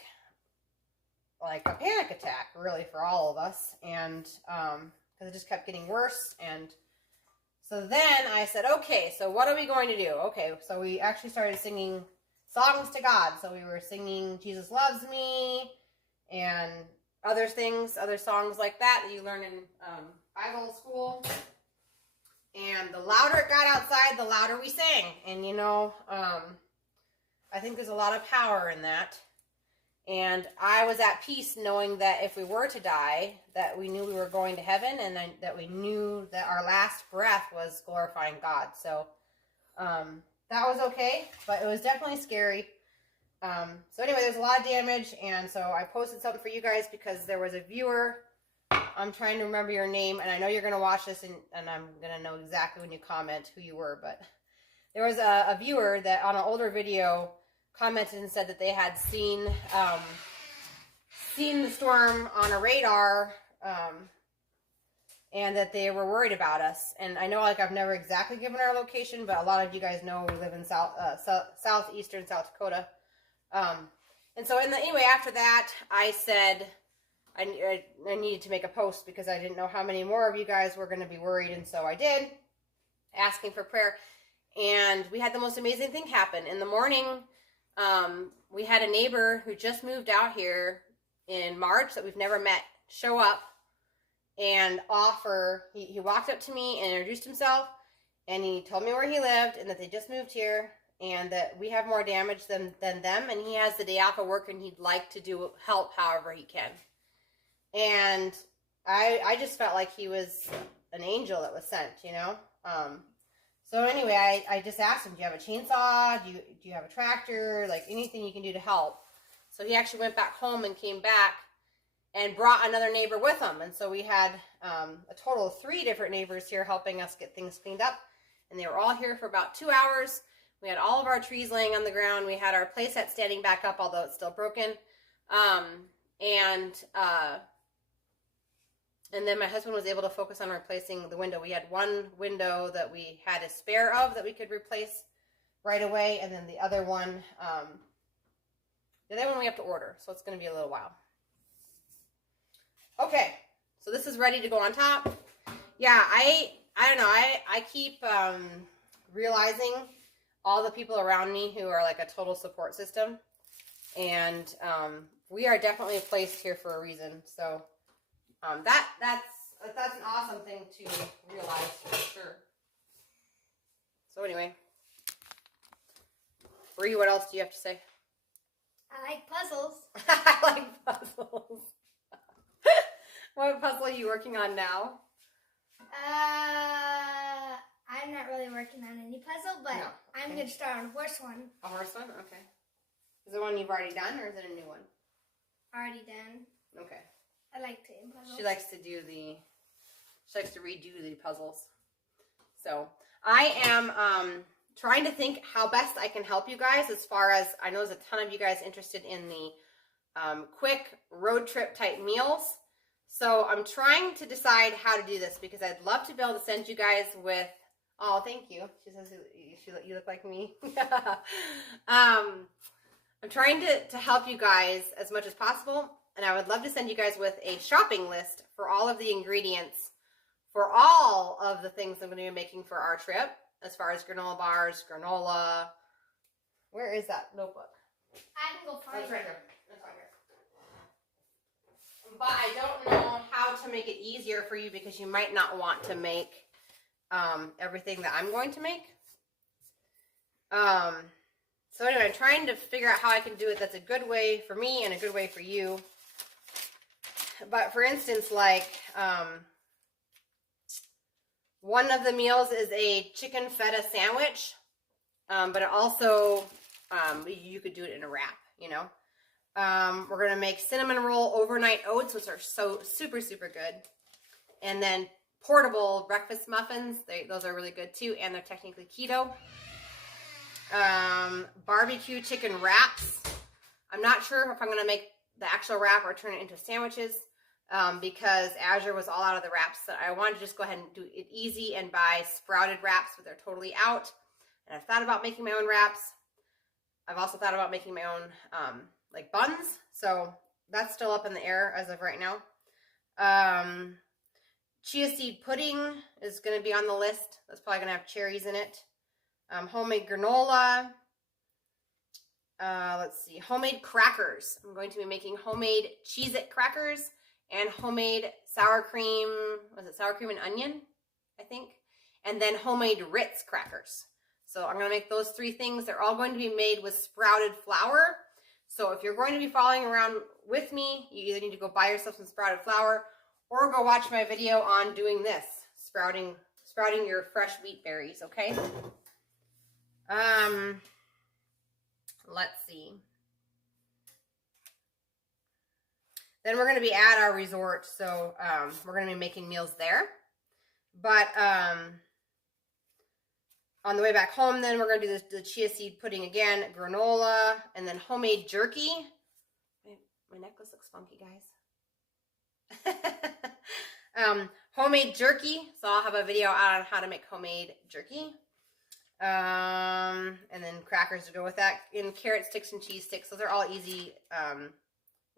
a panic attack, really, for all of us. And because it just kept getting worse. And so then I said, okay, so what are we going to do? Okay, so we actually started singing songs to God. So we were singing Jesus Loves Me and other songs like that you learn in Bible school. And the louder it got outside, the louder we sang. And I think there's a lot of power in that. And I was at peace knowing that if we were to die, that we knew we were going to heaven, and then that we knew that our last breath was glorifying God. So that was okay, but it was definitely scary. So anyway, there's a lot of damage, and so I posted something for you guys because there was a viewer. I'm trying to remember your name, and I know you're going to watch this, and I'm going to know exactly when you comment who you were, but there was a viewer that on an older video commented and said that they had seen the storm on a radar and that they were worried about us. And I know, like, I've never exactly given our location, but a lot of you guys know we live in southeastern South Dakota. And so anyway, after that, I said I needed to make a post because I didn't know how many more of you guys were going to be worried. And so I did, asking for prayer. And we had the most amazing thing happen. In the morning, we had a neighbor who just moved out here in March that we've never met show up and offer. He walked up to me and introduced himself, and he told me where he lived and that they just moved here and that we have more damage than them, and he has the day off of work and he'd like to help however he can. And I just felt like he was an angel that was sent, you know. So anyway, I just asked him, do you have a chainsaw? Do you have a tractor? Like, anything you can do to help. So he actually went back home and came back and brought another neighbor with him. And so we had a total of 3 different neighbors here helping us get things cleaned up. And they were all here for about 2 hours. We had all of our trees laying on the ground. We had our playset standing back up, although it's still broken. And then my husband was able to focus on replacing the window. We had one window that we had a spare of that we could replace right away. And then the other one we have to order. So it's going to be a little while. Okay. So this is ready to go on top. Yeah, I don't know. I keep realizing all the people around me who are like a total support system. And we are definitely placed here for a reason. So that's an awesome thing to realize for sure. So anyway, Bree, what else do you have to say? I like puzzles. I like puzzles. What puzzle are you working on now? I'm not really working on any puzzle, but No. Okay. I'm going to start on a horse one. A horse one? Okay. Is it one you've already done, or is it a new one? Already done. Okay. I like doing puzzles. She likes to redo the puzzles. So I am trying to think how best I can help you guys, as far as I know there's a ton of you guys interested in the quick road trip type meals. So I'm trying to decide how to do this, because I'd love to be able to send you guys with, oh, thank you. She says you look like me. I'm trying to help you guys as much as possible. And I would love to send you guys with a shopping list for all of the ingredients for all of the things I'm going to be making for our trip, as far as granola bars, granola. Where is that notebook? I can go find That's right here. That's right here. But I don't know how to make it easier for you, because you might not want to make everything that I'm going to make. So anyway, I'm trying to figure out how I can do it that's a good way for me and a good way for you. But for instance, like, one of the meals is a chicken feta sandwich, but it also, you could do it in a wrap, you know. We're going to make cinnamon roll overnight oats, which are so super, super good. And then portable breakfast muffins. Those are really good too, and they're technically keto. Barbecue chicken wraps. I'm not sure if I'm going to make the actual wrap or turn it into sandwiches, because Azure was all out of the wraps. So I wanted to just go ahead and do it easy and buy sprouted wraps, but they're totally out. And I've thought about making my own wraps. I've also thought about making my own like buns. So that's still up in the air as of right now. Chia seed pudding is going to be on the list. That's probably going to have cherries in it. Homemade granola. Let's see. Homemade crackers. I'm going to be making homemade Cheez-It crackers and homemade sour cream. Was it sour cream and onion? I think. And then homemade Ritz crackers. So I'm going to make those 3 things. They're all going to be made with sprouted flour. So if you're going to be following around with me, you either need to go buy yourself some sprouted flour or go watch my video on doing this, sprouting your fresh wheat berries, okay? Let's see. Then we're going to be at our resort, so we're going to be making meals there. But on the way back home, then we're going to do the chia seed pudding again, granola, and then homemade jerky. My necklace looks funky, guys. Homemade jerky. So I'll have a video out on how to make homemade jerky. And then crackers to go with that. And carrot sticks and cheese sticks. Those are all easy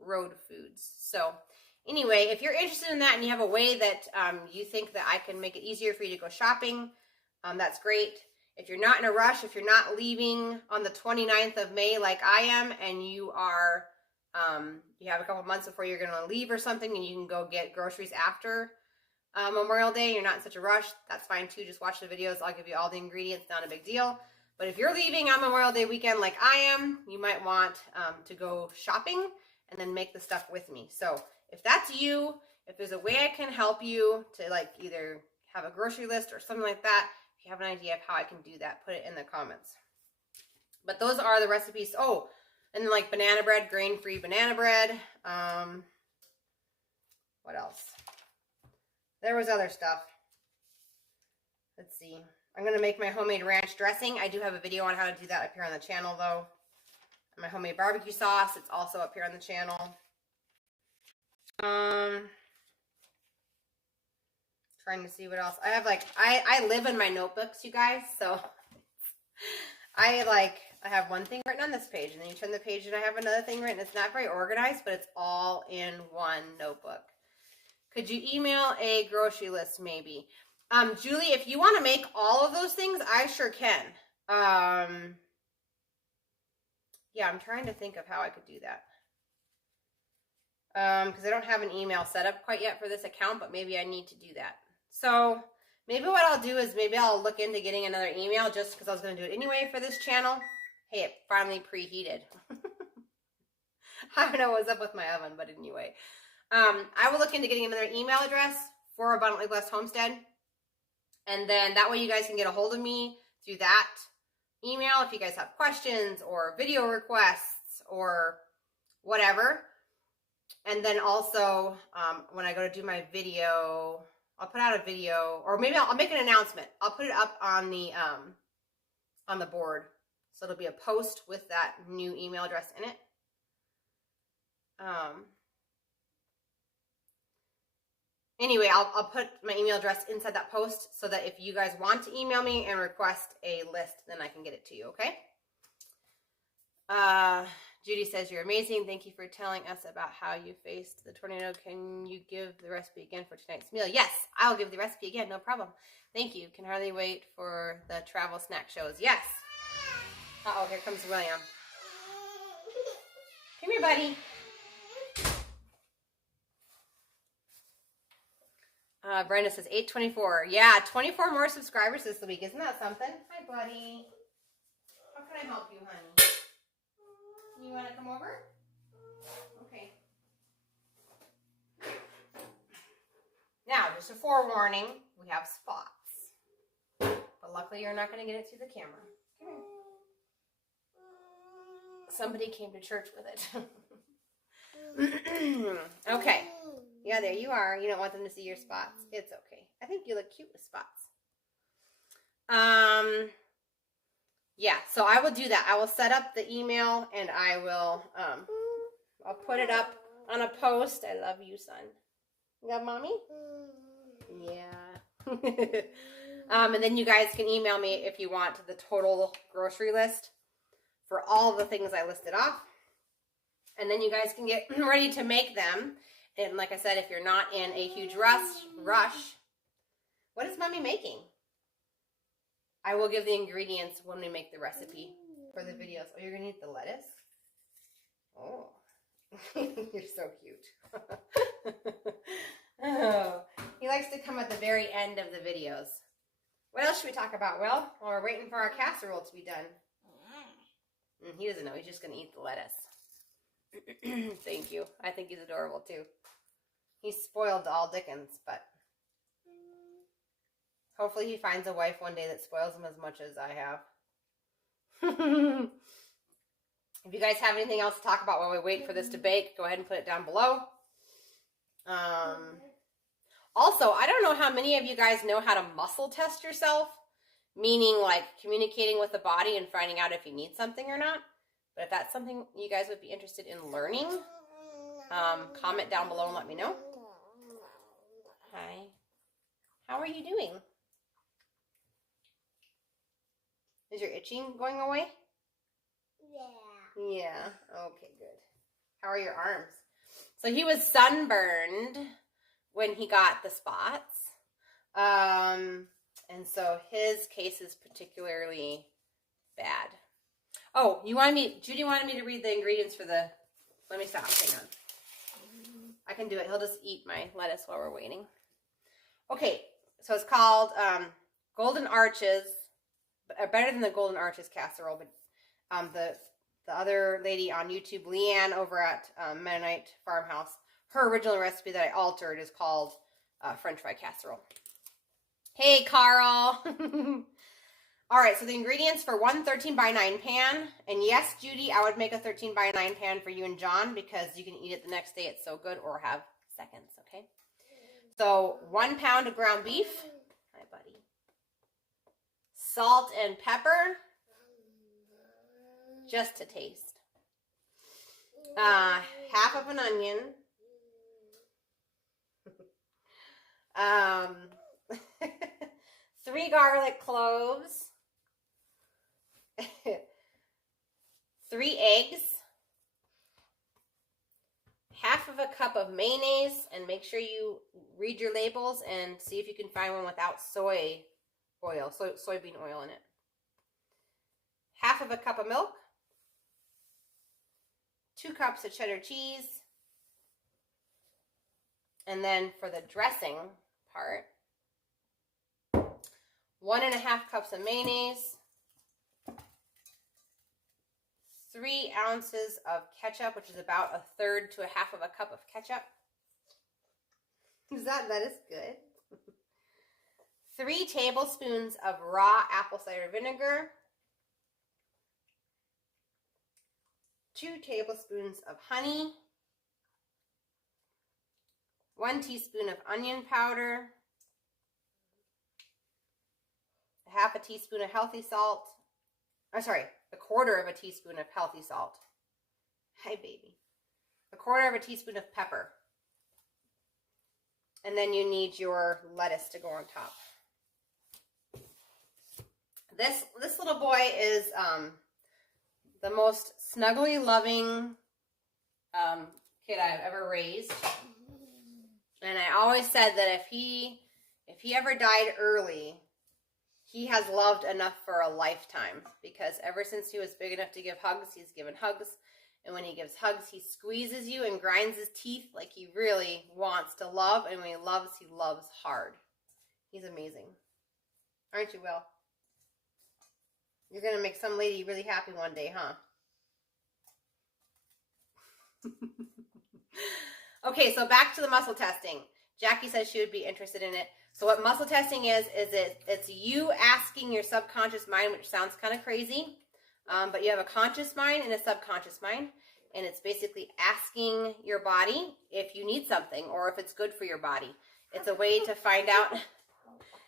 road foods. So anyway, if you're interested in that and you have a way that you think that I can make it easier for you to go shopping, that's great. If you're not in a rush, if you're not leaving on the 29th of May like I am, and you are, you have a couple months before you're going to leave or something, and you can go get groceries after Memorial Day, you're not in such a rush, that's fine too. Just watch the videos. I'll give you all the ingredients. Not a big deal. But if you're leaving on Memorial Day weekend like I am, you might want to go shopping and then make the stuff with me. So if that's you, if there's a way I can help you to like either have a grocery list or something like that, if you have an idea of how I can do that, put it in the comments. But those are the recipes. Oh, and then like banana bread, grain-free banana bread. What else? There was other stuff. Let's see. I'm going to make my homemade ranch dressing. I do have a video on how to do that up here on the channel, though. And my homemade barbecue sauce. It's also up here on the channel. Trying to see what else. I have like, I live in my notebooks, you guys. So I have one thing written on this page. And then you turn the page and I have another thing written. It's not very organized, but it's all in one notebook. Could you email a grocery list maybe? Julie, if you want to make all of those things, I sure can. Yeah, I'm trying to think of how I could do that. Because I don't have an email set up quite yet for this account, but maybe I need to do that. So maybe what I'll do is maybe I'll look into getting another email just because I was going to do it anyway for this channel. Hey, it finally preheated. I don't know what's up with my oven, but anyway. I will look into getting another email address for Abundantly Blessed Homestead. And then that way you guys can get a hold of me through that email if you guys have questions or video requests or whatever. And then also, when I go to do my video, I'll put out a video, or maybe I'll make an announcement. I'll put it up on the board. So it'll be a post with that new email address in it. Anyway, I'll put my email address inside that post so that if you guys want to email me and request a list, then I can get it to you, okay? Judy says, you're amazing. Thank you for telling us about how you faced the tornado. Can you give the recipe again for tonight's meal? Yes, I'll give the recipe again. No problem. Thank you. Can hardly wait for the travel snack shows. Yes. Uh-oh, here comes William. Come here, buddy. Brenda says 824. Yeah, 24 more subscribers this week. Isn't that something? Hi, buddy. How can I help you, honey? You want to come over? Okay. Now, just a forewarning, we have spots. But luckily, you're not going to get it through the camera. Come here. Somebody came to church with it. Okay. Yeah, there you are. You don't want them to see your spots. It's okay. I think you look cute with spots. Yeah, so I will do that. I will set up the email and I will, I'll put it up on a post. I love you, son. You got mommy? Yeah. And then you guys can email me if you want the total grocery list for all the things I listed off. And then you guys can get ready to make them. And like I said, if you're not in a huge rush, what is mommy making? I will give the ingredients when we make the recipe for the videos. Oh, you're going to eat the lettuce? Oh, you're so cute. Oh, he likes to come at the very end of the videos. What else should we talk about? Well, we're waiting for our casserole to be done. He doesn't know. He's just going to eat the lettuce. Thank you. I think he's adorable too. He's spoiled all Dickens, but hopefully he finds a wife one day that spoils him as much as I have. If you guys have anything else to talk about while we wait for this to bake, go ahead and put it down below. Also, I don't know how many of you guys know how to muscle test yourself, meaning like communicating with the body and finding out if you need something or not. But if that's something you guys would be interested in learning, comment down below and let me know. Hi. How are you doing? Is your itching going away? Yeah. Yeah. Okay, good. How are your arms? So he was sunburned when he got the spots. And so his case is particularly bad. Oh, Judy wanted me to read the ingredients for the, let me stop, hang on. I can do it. He'll just eat my lettuce while we're waiting. Okay, so it's called Golden Arches, better than the Golden Arches casserole, but the other lady on YouTube, Leanne over at Mennonite Farmhouse, her original recipe that I altered is called French fry casserole. Hey, Carl. All right, so the ingredients for one 13x9 pan, and yes, Judy, I would make a 13x9 pan for you and John because you can eat it the next day. It's so good, or have seconds, okay? So 1 pound of ground beef. Hi, buddy. Salt and pepper, just to taste. Half of an onion. 3 garlic cloves. 3 eggs. Half of a cup of mayonnaise, and make sure you read your labels and see if you can find one without soy oil, soybean oil in it. Half of a cup of milk. 2 cups of cheddar cheese. And then for the dressing part, 1.5 cups of mayonnaise, 3 ounces of ketchup, which is about 1/3 to 1/2 of a cup of ketchup. That is good. 3 tablespoons of raw apple cider vinegar, 2 tablespoons of honey, 1 teaspoon of onion powder, 1/2 teaspoon of healthy salt. I'm sorry, 1/4 teaspoon of healthy salt. Hi, baby. 1/4 teaspoon of pepper. And then you need your lettuce to go on top. This little boy is the most snuggly loving kid I've ever raised. And I always said that if he ever died early, he has loved enough for a lifetime, because ever since he was big enough to give hugs, he's given hugs. And when he gives hugs, he squeezes you and grinds his teeth like he really wants to love. And when he loves hard. He's amazing. Aren't you, Will? You're going to make some lady really happy one day, huh? Okay, so back to the muscle testing. Jackie says she would be interested in it. So what muscle testing is it's you asking your subconscious mind, which sounds kind of crazy, but you have a conscious mind and a subconscious mind, and it's basically asking your body if you need something or if it's good for your body. It's a way to find out.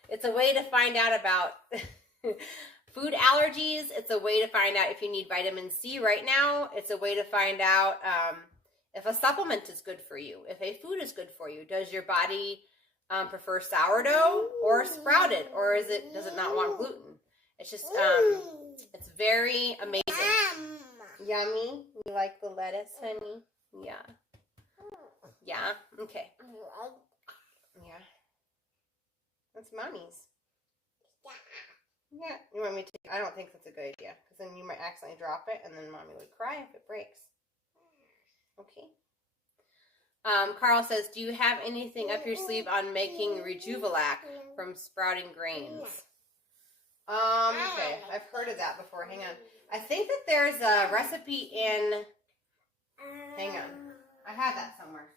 It's a way to find out about food allergies. It's a way to find out if you need vitamin C right now. It's a way to find out if a supplement is good for you, if a food is good for you. Does your body prefer sourdough or sprouted, or does it not want gluten? It's just it's very amazing. Yummy. You like the lettuce, honey? Yeah. Yeah. Okay. Yeah. That's mommy's. Yeah. You want me to? I don't think that's a good idea, because then you might accidentally drop it, and then mommy would cry if it breaks. Okay. Carl says, do you have anything up your sleeve on making Rejuvelac from sprouting grains? Okay, I've heard of that before. Hang on. I think that there's a recipe in... Hang on. I had that somewhere.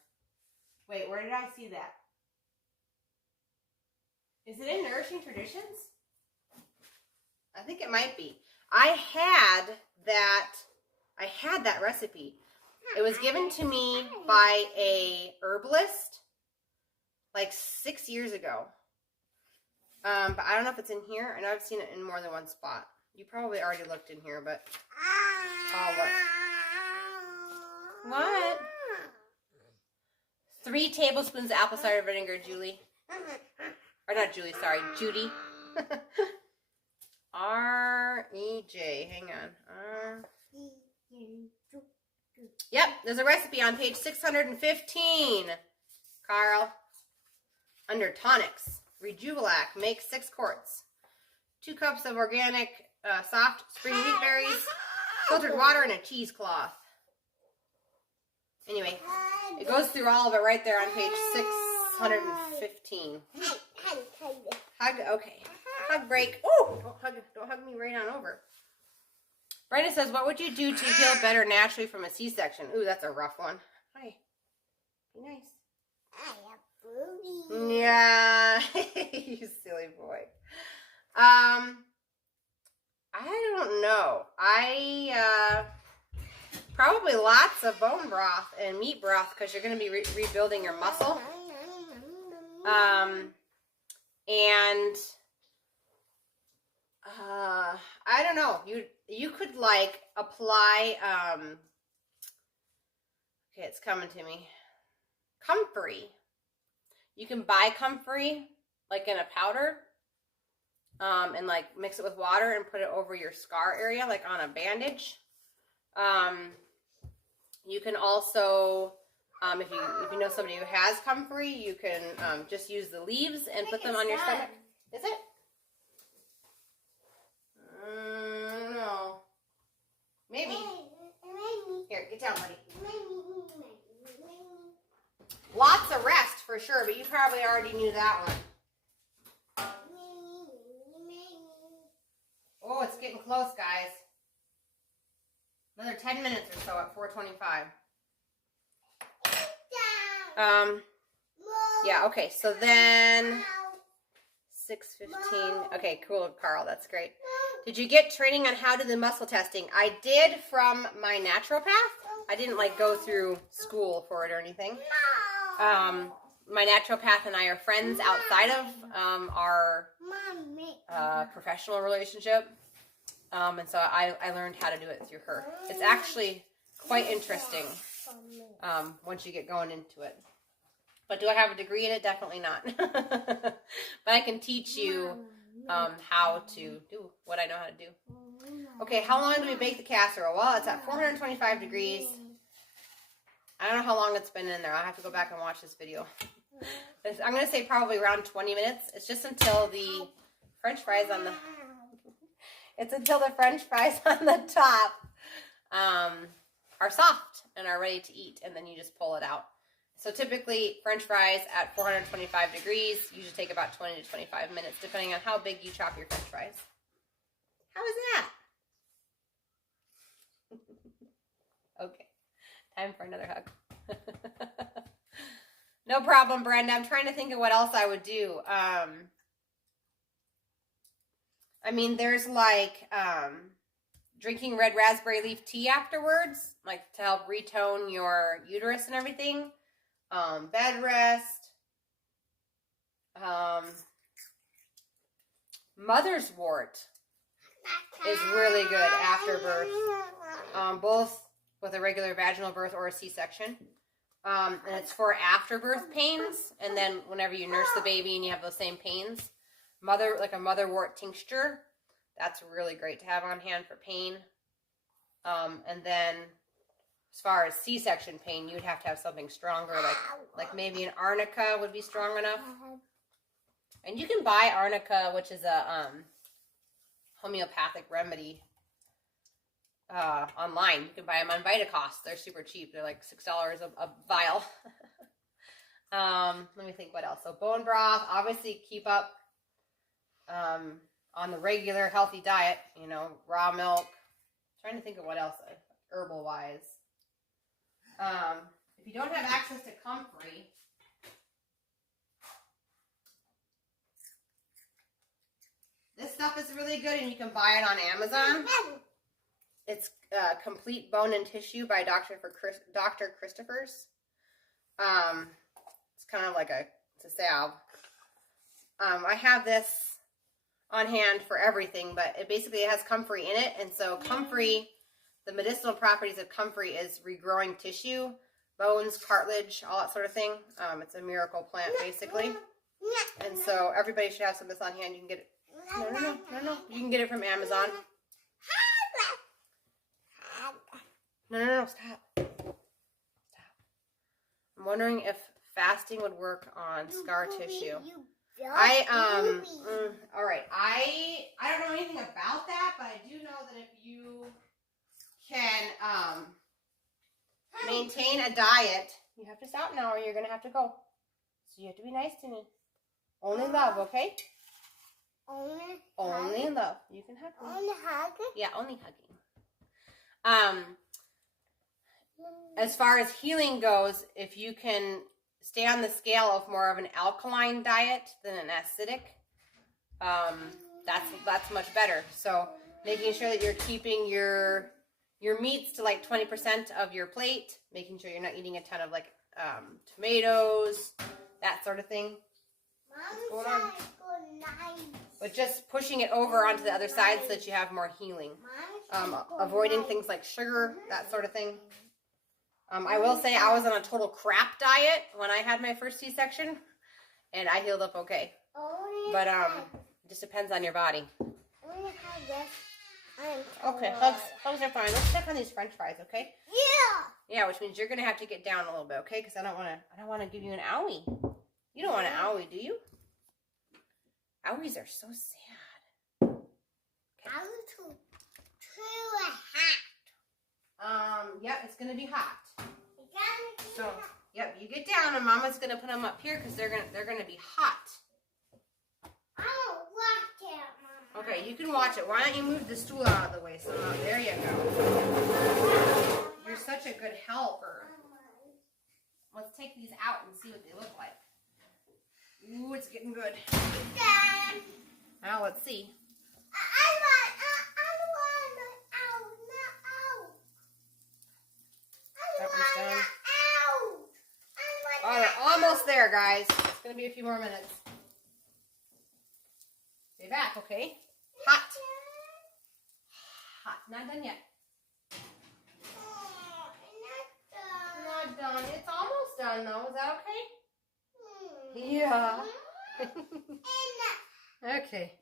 Wait, where did I see that? Is it in Nourishing Traditions? I think it might be. I had that recipe. It was given to me by a herbalist like 6 years ago. But I don't know if it's in here. I know I've seen it in more than one spot. You probably already looked in here, but I'll look. What? 3 tablespoons of apple cider vinegar, Julie. Or not Julie, sorry, Judy. R-E-J, hang on. Yep, there's a recipe on page 615, Carl. Under tonics, Rejuvelac, make 6 quarts. 2 cups of organic soft spring wheat berries, filtered water, and a cheesecloth. Anyway, it goes through all of it right there on page 615. Hug, okay. Hug break. Oh, don't hug me right on over. Brenda says, what would you do to heal better naturally from a C-section? Ooh, that's a rough one. Hi. Be nice. Yeah. You silly boy. I don't know. Probably lots of bone broth and meat broth because you're going to be rebuilding your muscle. And I don't know. You could like apply. Okay, it's coming to me. Comfrey. You can buy comfrey like in a powder. And like mix it with water and put it over your scar area, like on a bandage. You can also, if you know somebody who has comfrey, you can just use the leaves and put them on your stomach. Is it? No. Maybe. Here, get down, buddy. Lots of rest for sure, but you probably already knew that one. Oh, it's getting close, guys. Another 10 minutes or so at 4:25. Yeah, okay, so then 6:15. Okay, cool, Carl, that's great. Did you get training on how to do the muscle testing? I did from my naturopath. I didn't like go through school for it or anything. My naturopath and I are friends outside of our professional relationship. And so I learned how to do it through her. It's actually quite interesting once you get going into it. But do I have a degree in it? Definitely not. But I can teach you how to do what I know how to do. Okay, how long do we bake the casserole? Well, it's at 425 degrees. I don't know how long it's been in there. I'll have to go back and watch this video. I'm going to say probably around 20 minutes. It's just until the French fries on the... It's until the French fries on the top are soft and are ready to eat, and then you just pull it out. So typically, French fries at 425 degrees usually take about 20 to 25 minutes, depending on how big you chop your French fries. How is that? Okay, time for another hug. No problem, Brenda. I'm trying to think of what else I would do. I mean, there's like drinking red raspberry leaf tea afterwards, like to help retone your uterus and everything. Bed rest. Mother's wort is really good after birth, both with a regular vaginal birth or a C-section. And it's for afterbirth pains, and then whenever you nurse the baby and you have those same pains. Like a motherwort tincture, that's really great to have on hand for pain. And then as far as C-section pain, you'd have to have something stronger, like maybe an arnica would be strong enough. And you can buy arnica, which is a homeopathic remedy, online. You can buy them on Vitacost. They're super cheap. They're like $6 a vial. Let me think what else. So bone broth, obviously keep up on the regular healthy diet, raw milk. I'm trying to think of what else, herbal wise. If you don't have access to comfrey, this stuff is really good, and you can buy it on Amazon. It's Complete Bone and Tissue by Dr. Christopher's. It's kind of like it's a salve. I have this on hand for everything, but it basically has comfrey in it. And so comfrey, the medicinal properties of comfrey is regrowing tissue, bones, cartilage, all that sort of thing. It's a miracle plant, basically. And so everybody should have some of this on hand. You can get it. No. You can get it from Amazon. No, stop. I'm wondering if fasting would work on scar tissue. All right. I don't know anything about that, but I do know that if you can maintain a diet, you have to stop now or you're going to have to go. So you have to be nice to me. Only love, okay? Only love. You can hug me. Only hug? Yeah, only hugging. As far as healing goes, if you can stay on the scale of more of an alkaline diet than an acidic, that's much better. So making sure that you're keeping your meats to like 20% of your plate, making sure you're not eating a ton of like tomatoes, that sort of thing. What's going on? But just pushing it over onto the other side so that you have more healing. Avoiding things like sugar, that sort of thing. I will say I was on a total crap diet when I had my first C-section, and I healed up okay. But it just depends on your body. Okay, hugs are fine. Let's check on these French fries, okay? Yeah, which means you're gonna have to get down a little bit, okay? Because I don't wanna give you an owie. You don't want an owie, do you? Owies are so sad. Okay. Yep, it's gonna be hot. So, yep, you get down, and Mama's gonna put them up here because they're gonna be hot. I don't watch it, Mama. Okay, you can watch it. Why don't you move the stool out of the way? So there you go. You're such a good helper. Let's take these out and see what they look like. Ooh, it's getting good. Now let's see. Oh, they're almost there, guys. It's going to be a few more minutes. Stay back, okay? Hot. Hot. Not done yet. Not done. It's almost done, though. Is that okay? Yeah. Okay.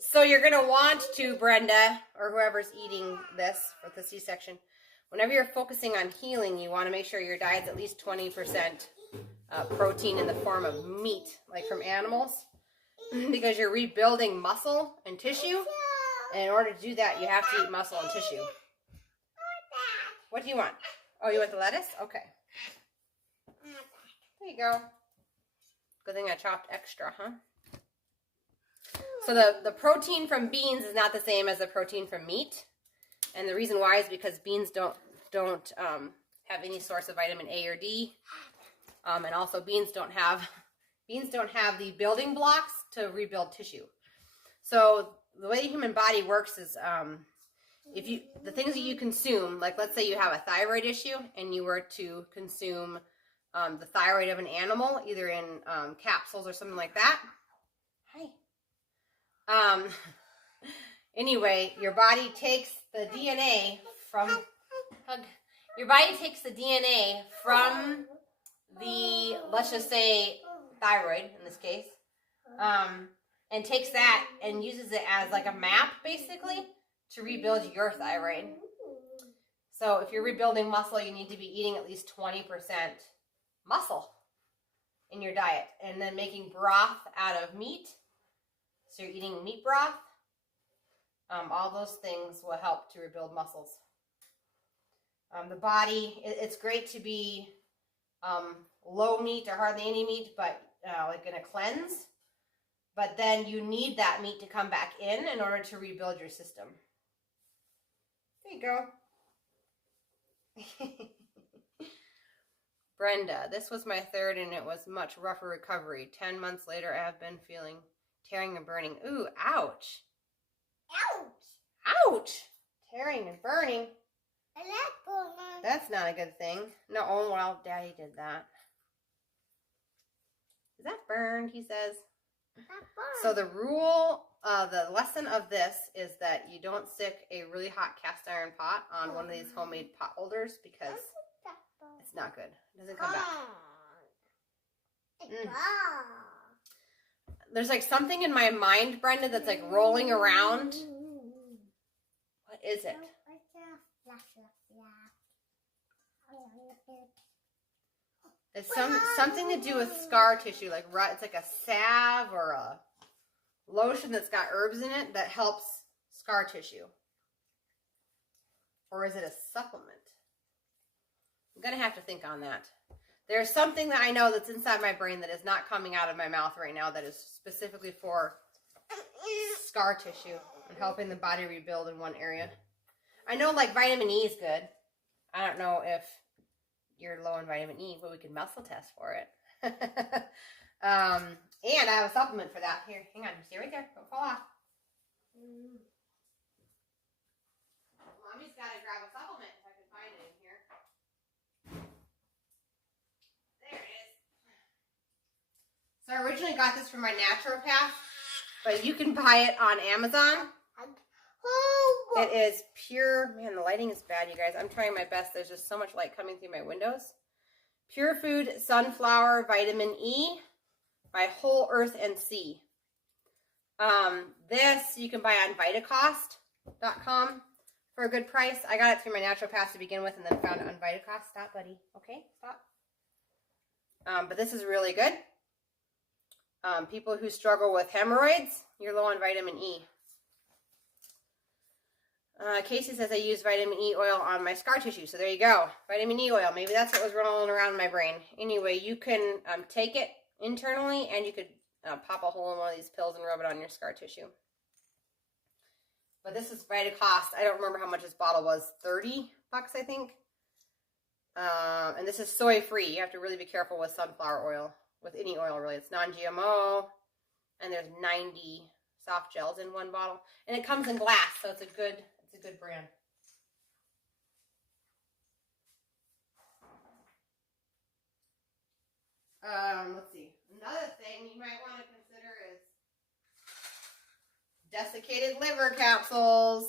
So you're going to want to, Brenda, or whoever's eating this with the C-section, whenever you're focusing on healing, you want to make sure your diet's at least 20% protein in the form of meat, like from animals, because you're rebuilding muscle and tissue. And in order to do that, you have to eat muscle and tissue. What do you want? Oh, you want the lettuce? Okay. There you go. Good thing I chopped extra, huh? So the protein from beans is not the same as the protein from meat. And the reason why is because beans don't have any source of vitamin A or D. And also beans don't have the building blocks to rebuild tissue. So the way the human body works is the things that you consume, like let's say you have a thyroid issue and you were to consume the thyroid of an animal, either in capsules or something like that. Hi. Anyway, your body takes the DNA from the, let's just say, thyroid in this case, and takes that and uses it as like a map, basically, to rebuild your thyroid. So if you're rebuilding muscle, you need to be eating at least 20% muscle in your diet, and then making broth out of meat. So you're eating meat broth. All those things will help to rebuild muscles. The body, it's great to be low meat or hardly any meat, but like in a cleanse. But then you need that meat to come back in order to rebuild your system. There you go. Brenda, this was my third and it was much rougher recovery. 10 months later, I have been feeling tearing and burning. Ooh, ouch. Ouch! Tearing and burning. That's not a good thing. No, oh, well, Daddy did that. Is that burned, he says? So the rule, the lesson of this is that you don't stick a really hot cast iron pot on one of these homemade pot holders because it's not good. It doesn't come back. There's like something in my mind, Brenda, that's like rolling around. What is it? It's something to do with scar tissue. Like it's like a salve or a lotion that's got herbs in it that helps scar tissue. Or is it a supplement? I'm going to have to think on that. There's something that I know that's inside my brain that is not coming out of my mouth right now that is specifically for scar tissue and helping the body rebuild in one area. I know like vitamin E is good. I don't know if you're low in vitamin E, but we can muscle test for it. And I have a supplement for that. Here, hang on. See right there. Don't fall off. Mommy's got to grab a supplement if I can find it in here. There it is. So I originally got this from my naturopath, but you can buy it on Amazon. It is pure, man, the lighting is bad, you guys. I'm trying my best. There's just so much light coming through my windows. Pure Food Sunflower Vitamin E by Whole Earth and Sea. This you can buy on Vitacost.com for a good price. I got it through my naturopath to begin with and then found it on Vitacost. Stop, buddy. Okay, stop. But this is really good. People who struggle with hemorrhoids, you're low on vitamin E. Casey says I use vitamin E oil on my scar tissue. So there you go. Vitamin E oil. Maybe that's what was rolling around in my brain. Anyway, you can take it internally and you could pop a hole in one of these pills and rub it on your scar tissue. But this is Vitacost. I don't remember how much this bottle was. $30, I think. And this is soy free. You have to really be careful with sunflower oil. With any oil, really. It's non-GMO. And there's 90 soft gels in one bottle. And it comes in glass, so it's a good brand. Let's see. Another thing you might want to consider is desiccated liver capsules.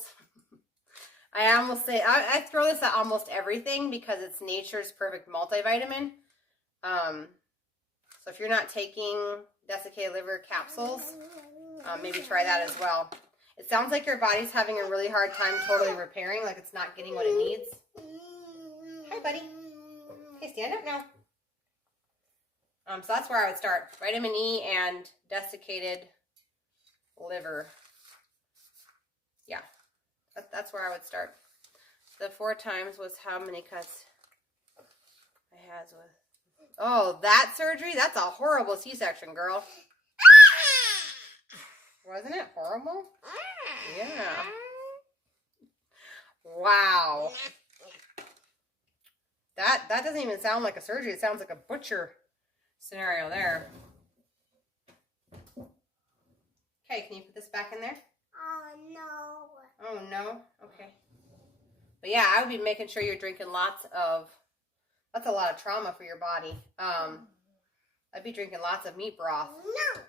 I almost say, I throw this at almost everything because it's nature's perfect multivitamin. So if you're not taking desiccated liver capsules, maybe try that as well. It sounds like your body's having a really hard time totally repairing, like it's not getting what it needs. Hi, buddy. Okay, stand up now. So that's where I would start. Vitamin E and desiccated liver. Yeah, that's where I would start. The 4 times was how many cuts I had with... Oh, that surgery? That's a horrible C-section, girl. Wasn't it horrible? Yeah. Wow. That doesn't even sound like a surgery. It sounds like a butcher scenario there. Okay, can you put this back in there? Oh, no. Oh, no? Okay. But yeah, I would be making sure you're drinking lots of... That's a lot of trauma for your body. I'd be drinking lots of meat broth. No.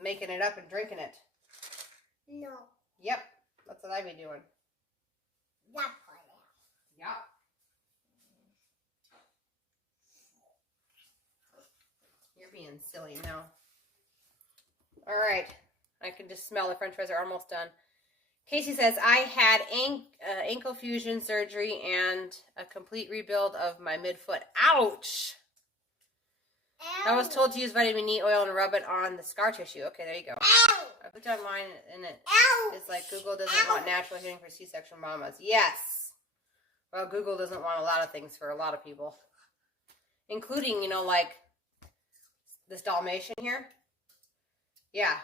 Making it up and drinking it. No. Yep. That's what I'd be doing. That part. Yep. You're being silly now. All right. I can just smell the french fries are almost done. Casey says, I had ankle fusion surgery and a complete rebuild of my midfoot. Ouch! I was told to use vitamin E oil and rub it on the scar tissue. Okay, there you go. Ow! I put online and Ow! it's like Google doesn't want natural healing for C-section mamas. Yes! Well, Google doesn't want a lot of things for a lot of people. Including, you know, like this Dalmatian here. Yeah.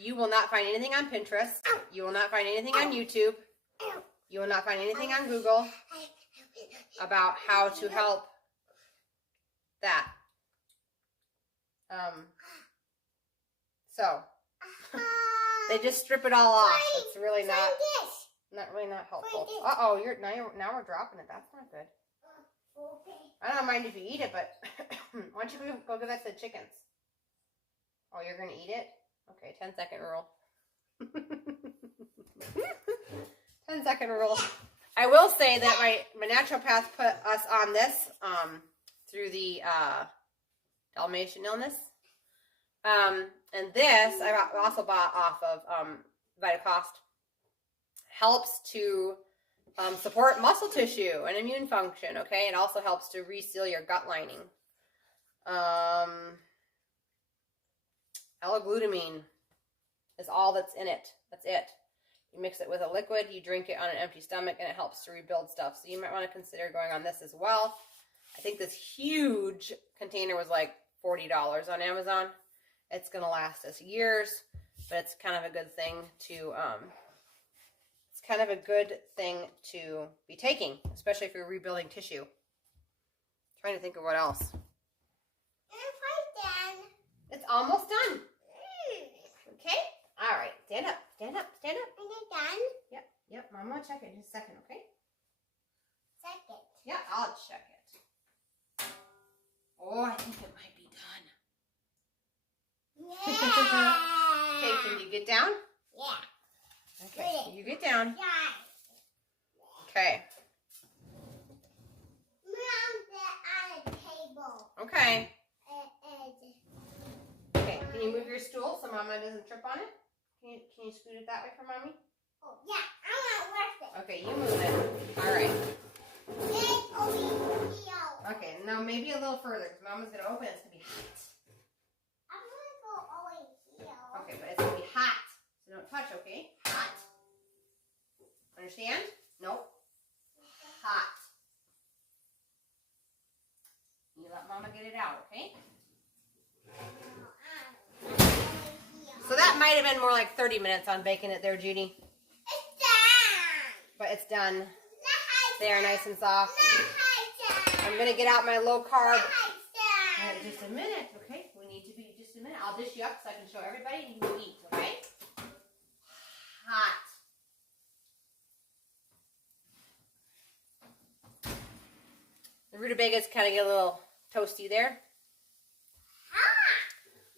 You will not find anything on Pinterest. You will not find anything on YouTube. You will not find anything on Google about how to help that. So they just strip it all off. It's really not helpful. Uh-oh, now we're dropping it. That's not good. I don't mind if you eat it, but why don't you go give that to the chickens? Oh, you're gonna eat it? Okay, 10-second rule. 10-second rule. I will say that my naturopath put us on this through the Dalmatian illness. And this, I also bought off of VitaCost, helps to support muscle tissue and immune function, okay? It also helps to reseal your gut lining. L-glutamine is all that's in it. That's it. You mix it with a liquid, you drink it on an empty stomach, and it helps to rebuild stuff. So you might want to consider going on this as well. I think this huge container was like $40 on Amazon. It's going to last us years, but it's kind of a good thing to be taking, especially if you're rebuilding tissue. I'm trying to think of what else. It's almost done. Okay? All right. Stand up. Stand up. Stand up. Is it done? Yep. Mama will check it in just a second, okay? Check it. Yeah, I'll check it. Oh, I think it might be done. Yeah. Okay, can you get down? Yeah. Okay, you get down. Yeah. Okay. Mom, they're on the table. Okay. Okay, can you move your stool so Mama doesn't trip on it? Can you scoot it that way for Mommy? Oh, yeah. I want to work it. Okay, you move it. All right. Over here. Okay, now maybe a little further because Mama's going to open it. It's going to be hot. I'm going to go over here. Okay, but it's going to be hot. So don't touch, okay? Hot. Understand? Nope. Hot. You let Mama get it out, okay? So that might have been more like 30 minutes on baking it there, Judy. It's done. But it's done. They are nice and soft. I'm going to get out my low carb. Just a minute, okay? We need to be just a minute. I'll dish you up so I can show everybody and you can eat, okay? Hot. The rutabagas kind of get a little toasty there.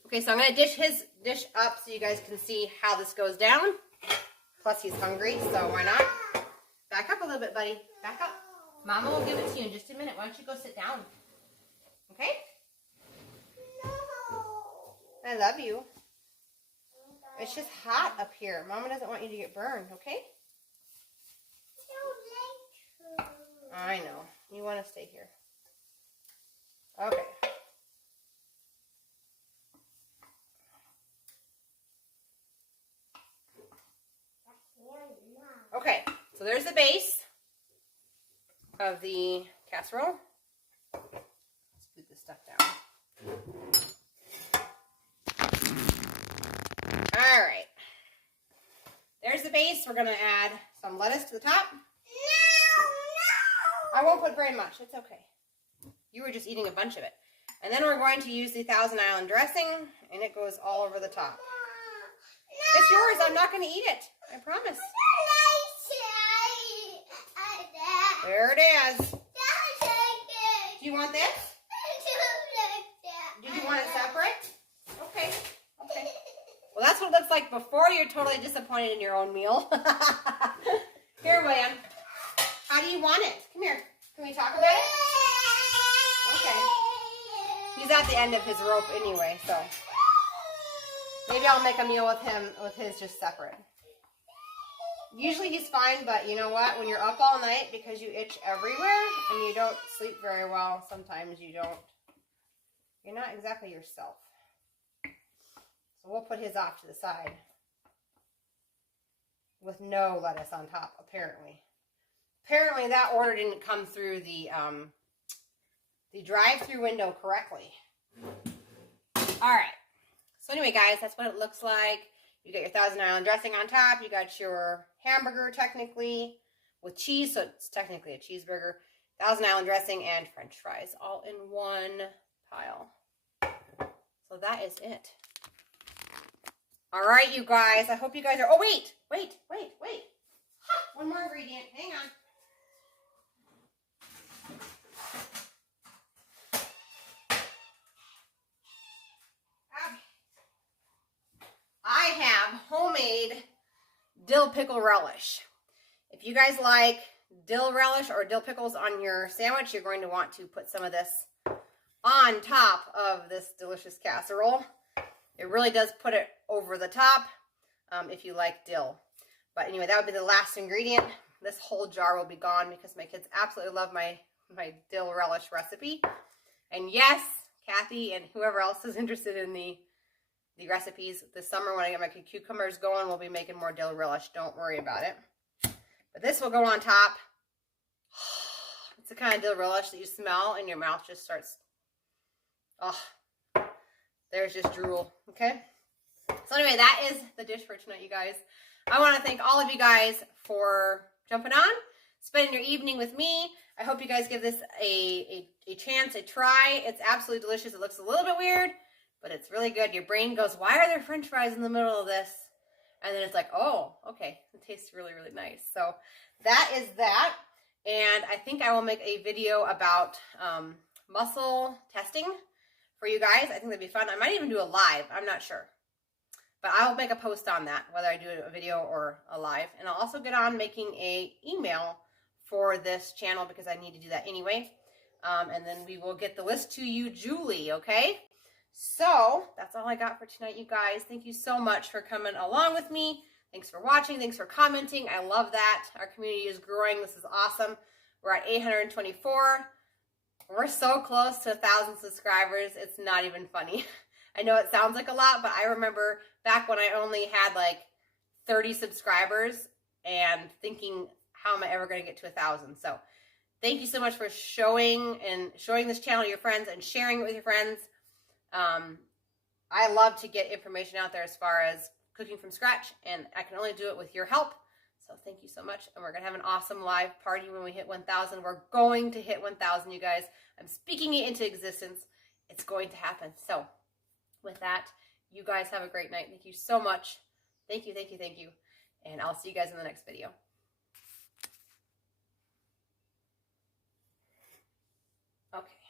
Okay, so I'm going to dish his dish up so you guys can see how this goes down. Plus, he's hungry, so why not? Back up a little bit, buddy. Back up. Mama will give it to you in just a minute. Why don't you go sit down? Okay? No. I love you. It's just hot up here. Mama doesn't want you to get burned, okay? I know. You want to stay here. Okay. Okay, so there's the base of the casserole. Let's put this stuff down. All right. There's the base. We're going to add some lettuce to the top. I won't put very much. It's okay. You were just eating a bunch of it. And then we're going to use the Thousand Island dressing, and it goes all over the top. It's yours. I'm not going to eat it. I promise. There it is. Do you want this? Did you want it separate? Okay. Okay. Well, that's what it looks like before you're totally disappointed in your own meal. Here, William. How do you want it? Come here. Can we talk about it? Okay. He's at the end of his rope anyway, so maybe I'll make a meal with him with his just separate. Usually he's fine, but you know what? When you're up all night because you itch everywhere and you don't sleep very well, sometimes you're not exactly yourself. So we'll put his off to the side with no lettuce on top, apparently. Apparently that order didn't come through the drive-through window correctly. All right. So anyway, guys, that's what it looks like. You got your Thousand Island dressing on top. You got your hamburger, technically, with cheese, so it's technically a cheeseburger. Thousand Island dressing and French fries, all in one pile. So that is it. All right, you guys. I hope you guys are... Oh, wait. One more ingredient. Hang on. I have homemade dill pickle relish. If you guys like dill relish or dill pickles on your sandwich, you're going to want to put some of this on top of this delicious casserole. It really does put it over the top if you like dill. But anyway, that would be the last ingredient. This whole jar will be gone because my kids absolutely love my dill relish recipe. And yes, Kathy and whoever else is interested in the recipes this summer when I get my cucumbers going, we'll be making more dill relish. Don't worry about it. But this will go on top. It's the kind of dill relish that you smell and your mouth just starts, there's just drool, okay? So anyway, that is the dish for tonight, you guys. I want to thank all of you guys for jumping on, spending your evening with me. I hope you guys give this a chance, a try. It's absolutely delicious. It looks a little bit weird, but it's really good. Your brain goes, why are there French fries in the middle of this? And then it's like, oh, okay. It tastes really, really nice. So that is that. And I think I will make a video about muscle testing for you guys. I think that'd be fun. I might even do a live. I'm not sure. But I'll make a post on that, whether I do a video or a live. And I'll also get on making an email for this channel because I need to do that anyway. And then we will get the list to you, Julie, okay? So that's all I got for tonight, you guys. Thank you so much for coming along with me. Thanks for watching. Thanks for commenting. I love that. Our community is growing. This is awesome. We're at 824. We're so close to 1,000 subscribers. It's not even funny. I know it sounds like a lot, but I remember back when I only had like 30 subscribers and thinking, how am I ever going to get to 1,000? So thank you so much for showing this channel to your friends and sharing it with your friends. I love to get information out there as far as cooking from scratch, and I can only do it with your help. So thank you so much. And we're going to have an awesome live party when we hit 1,000. We're going to hit 1,000, you guys. I'm speaking it into existence. It's going to happen. So with that, you guys have a great night. Thank you so much. Thank you, thank you, thank you. And I'll see you guys in the next video. Okay.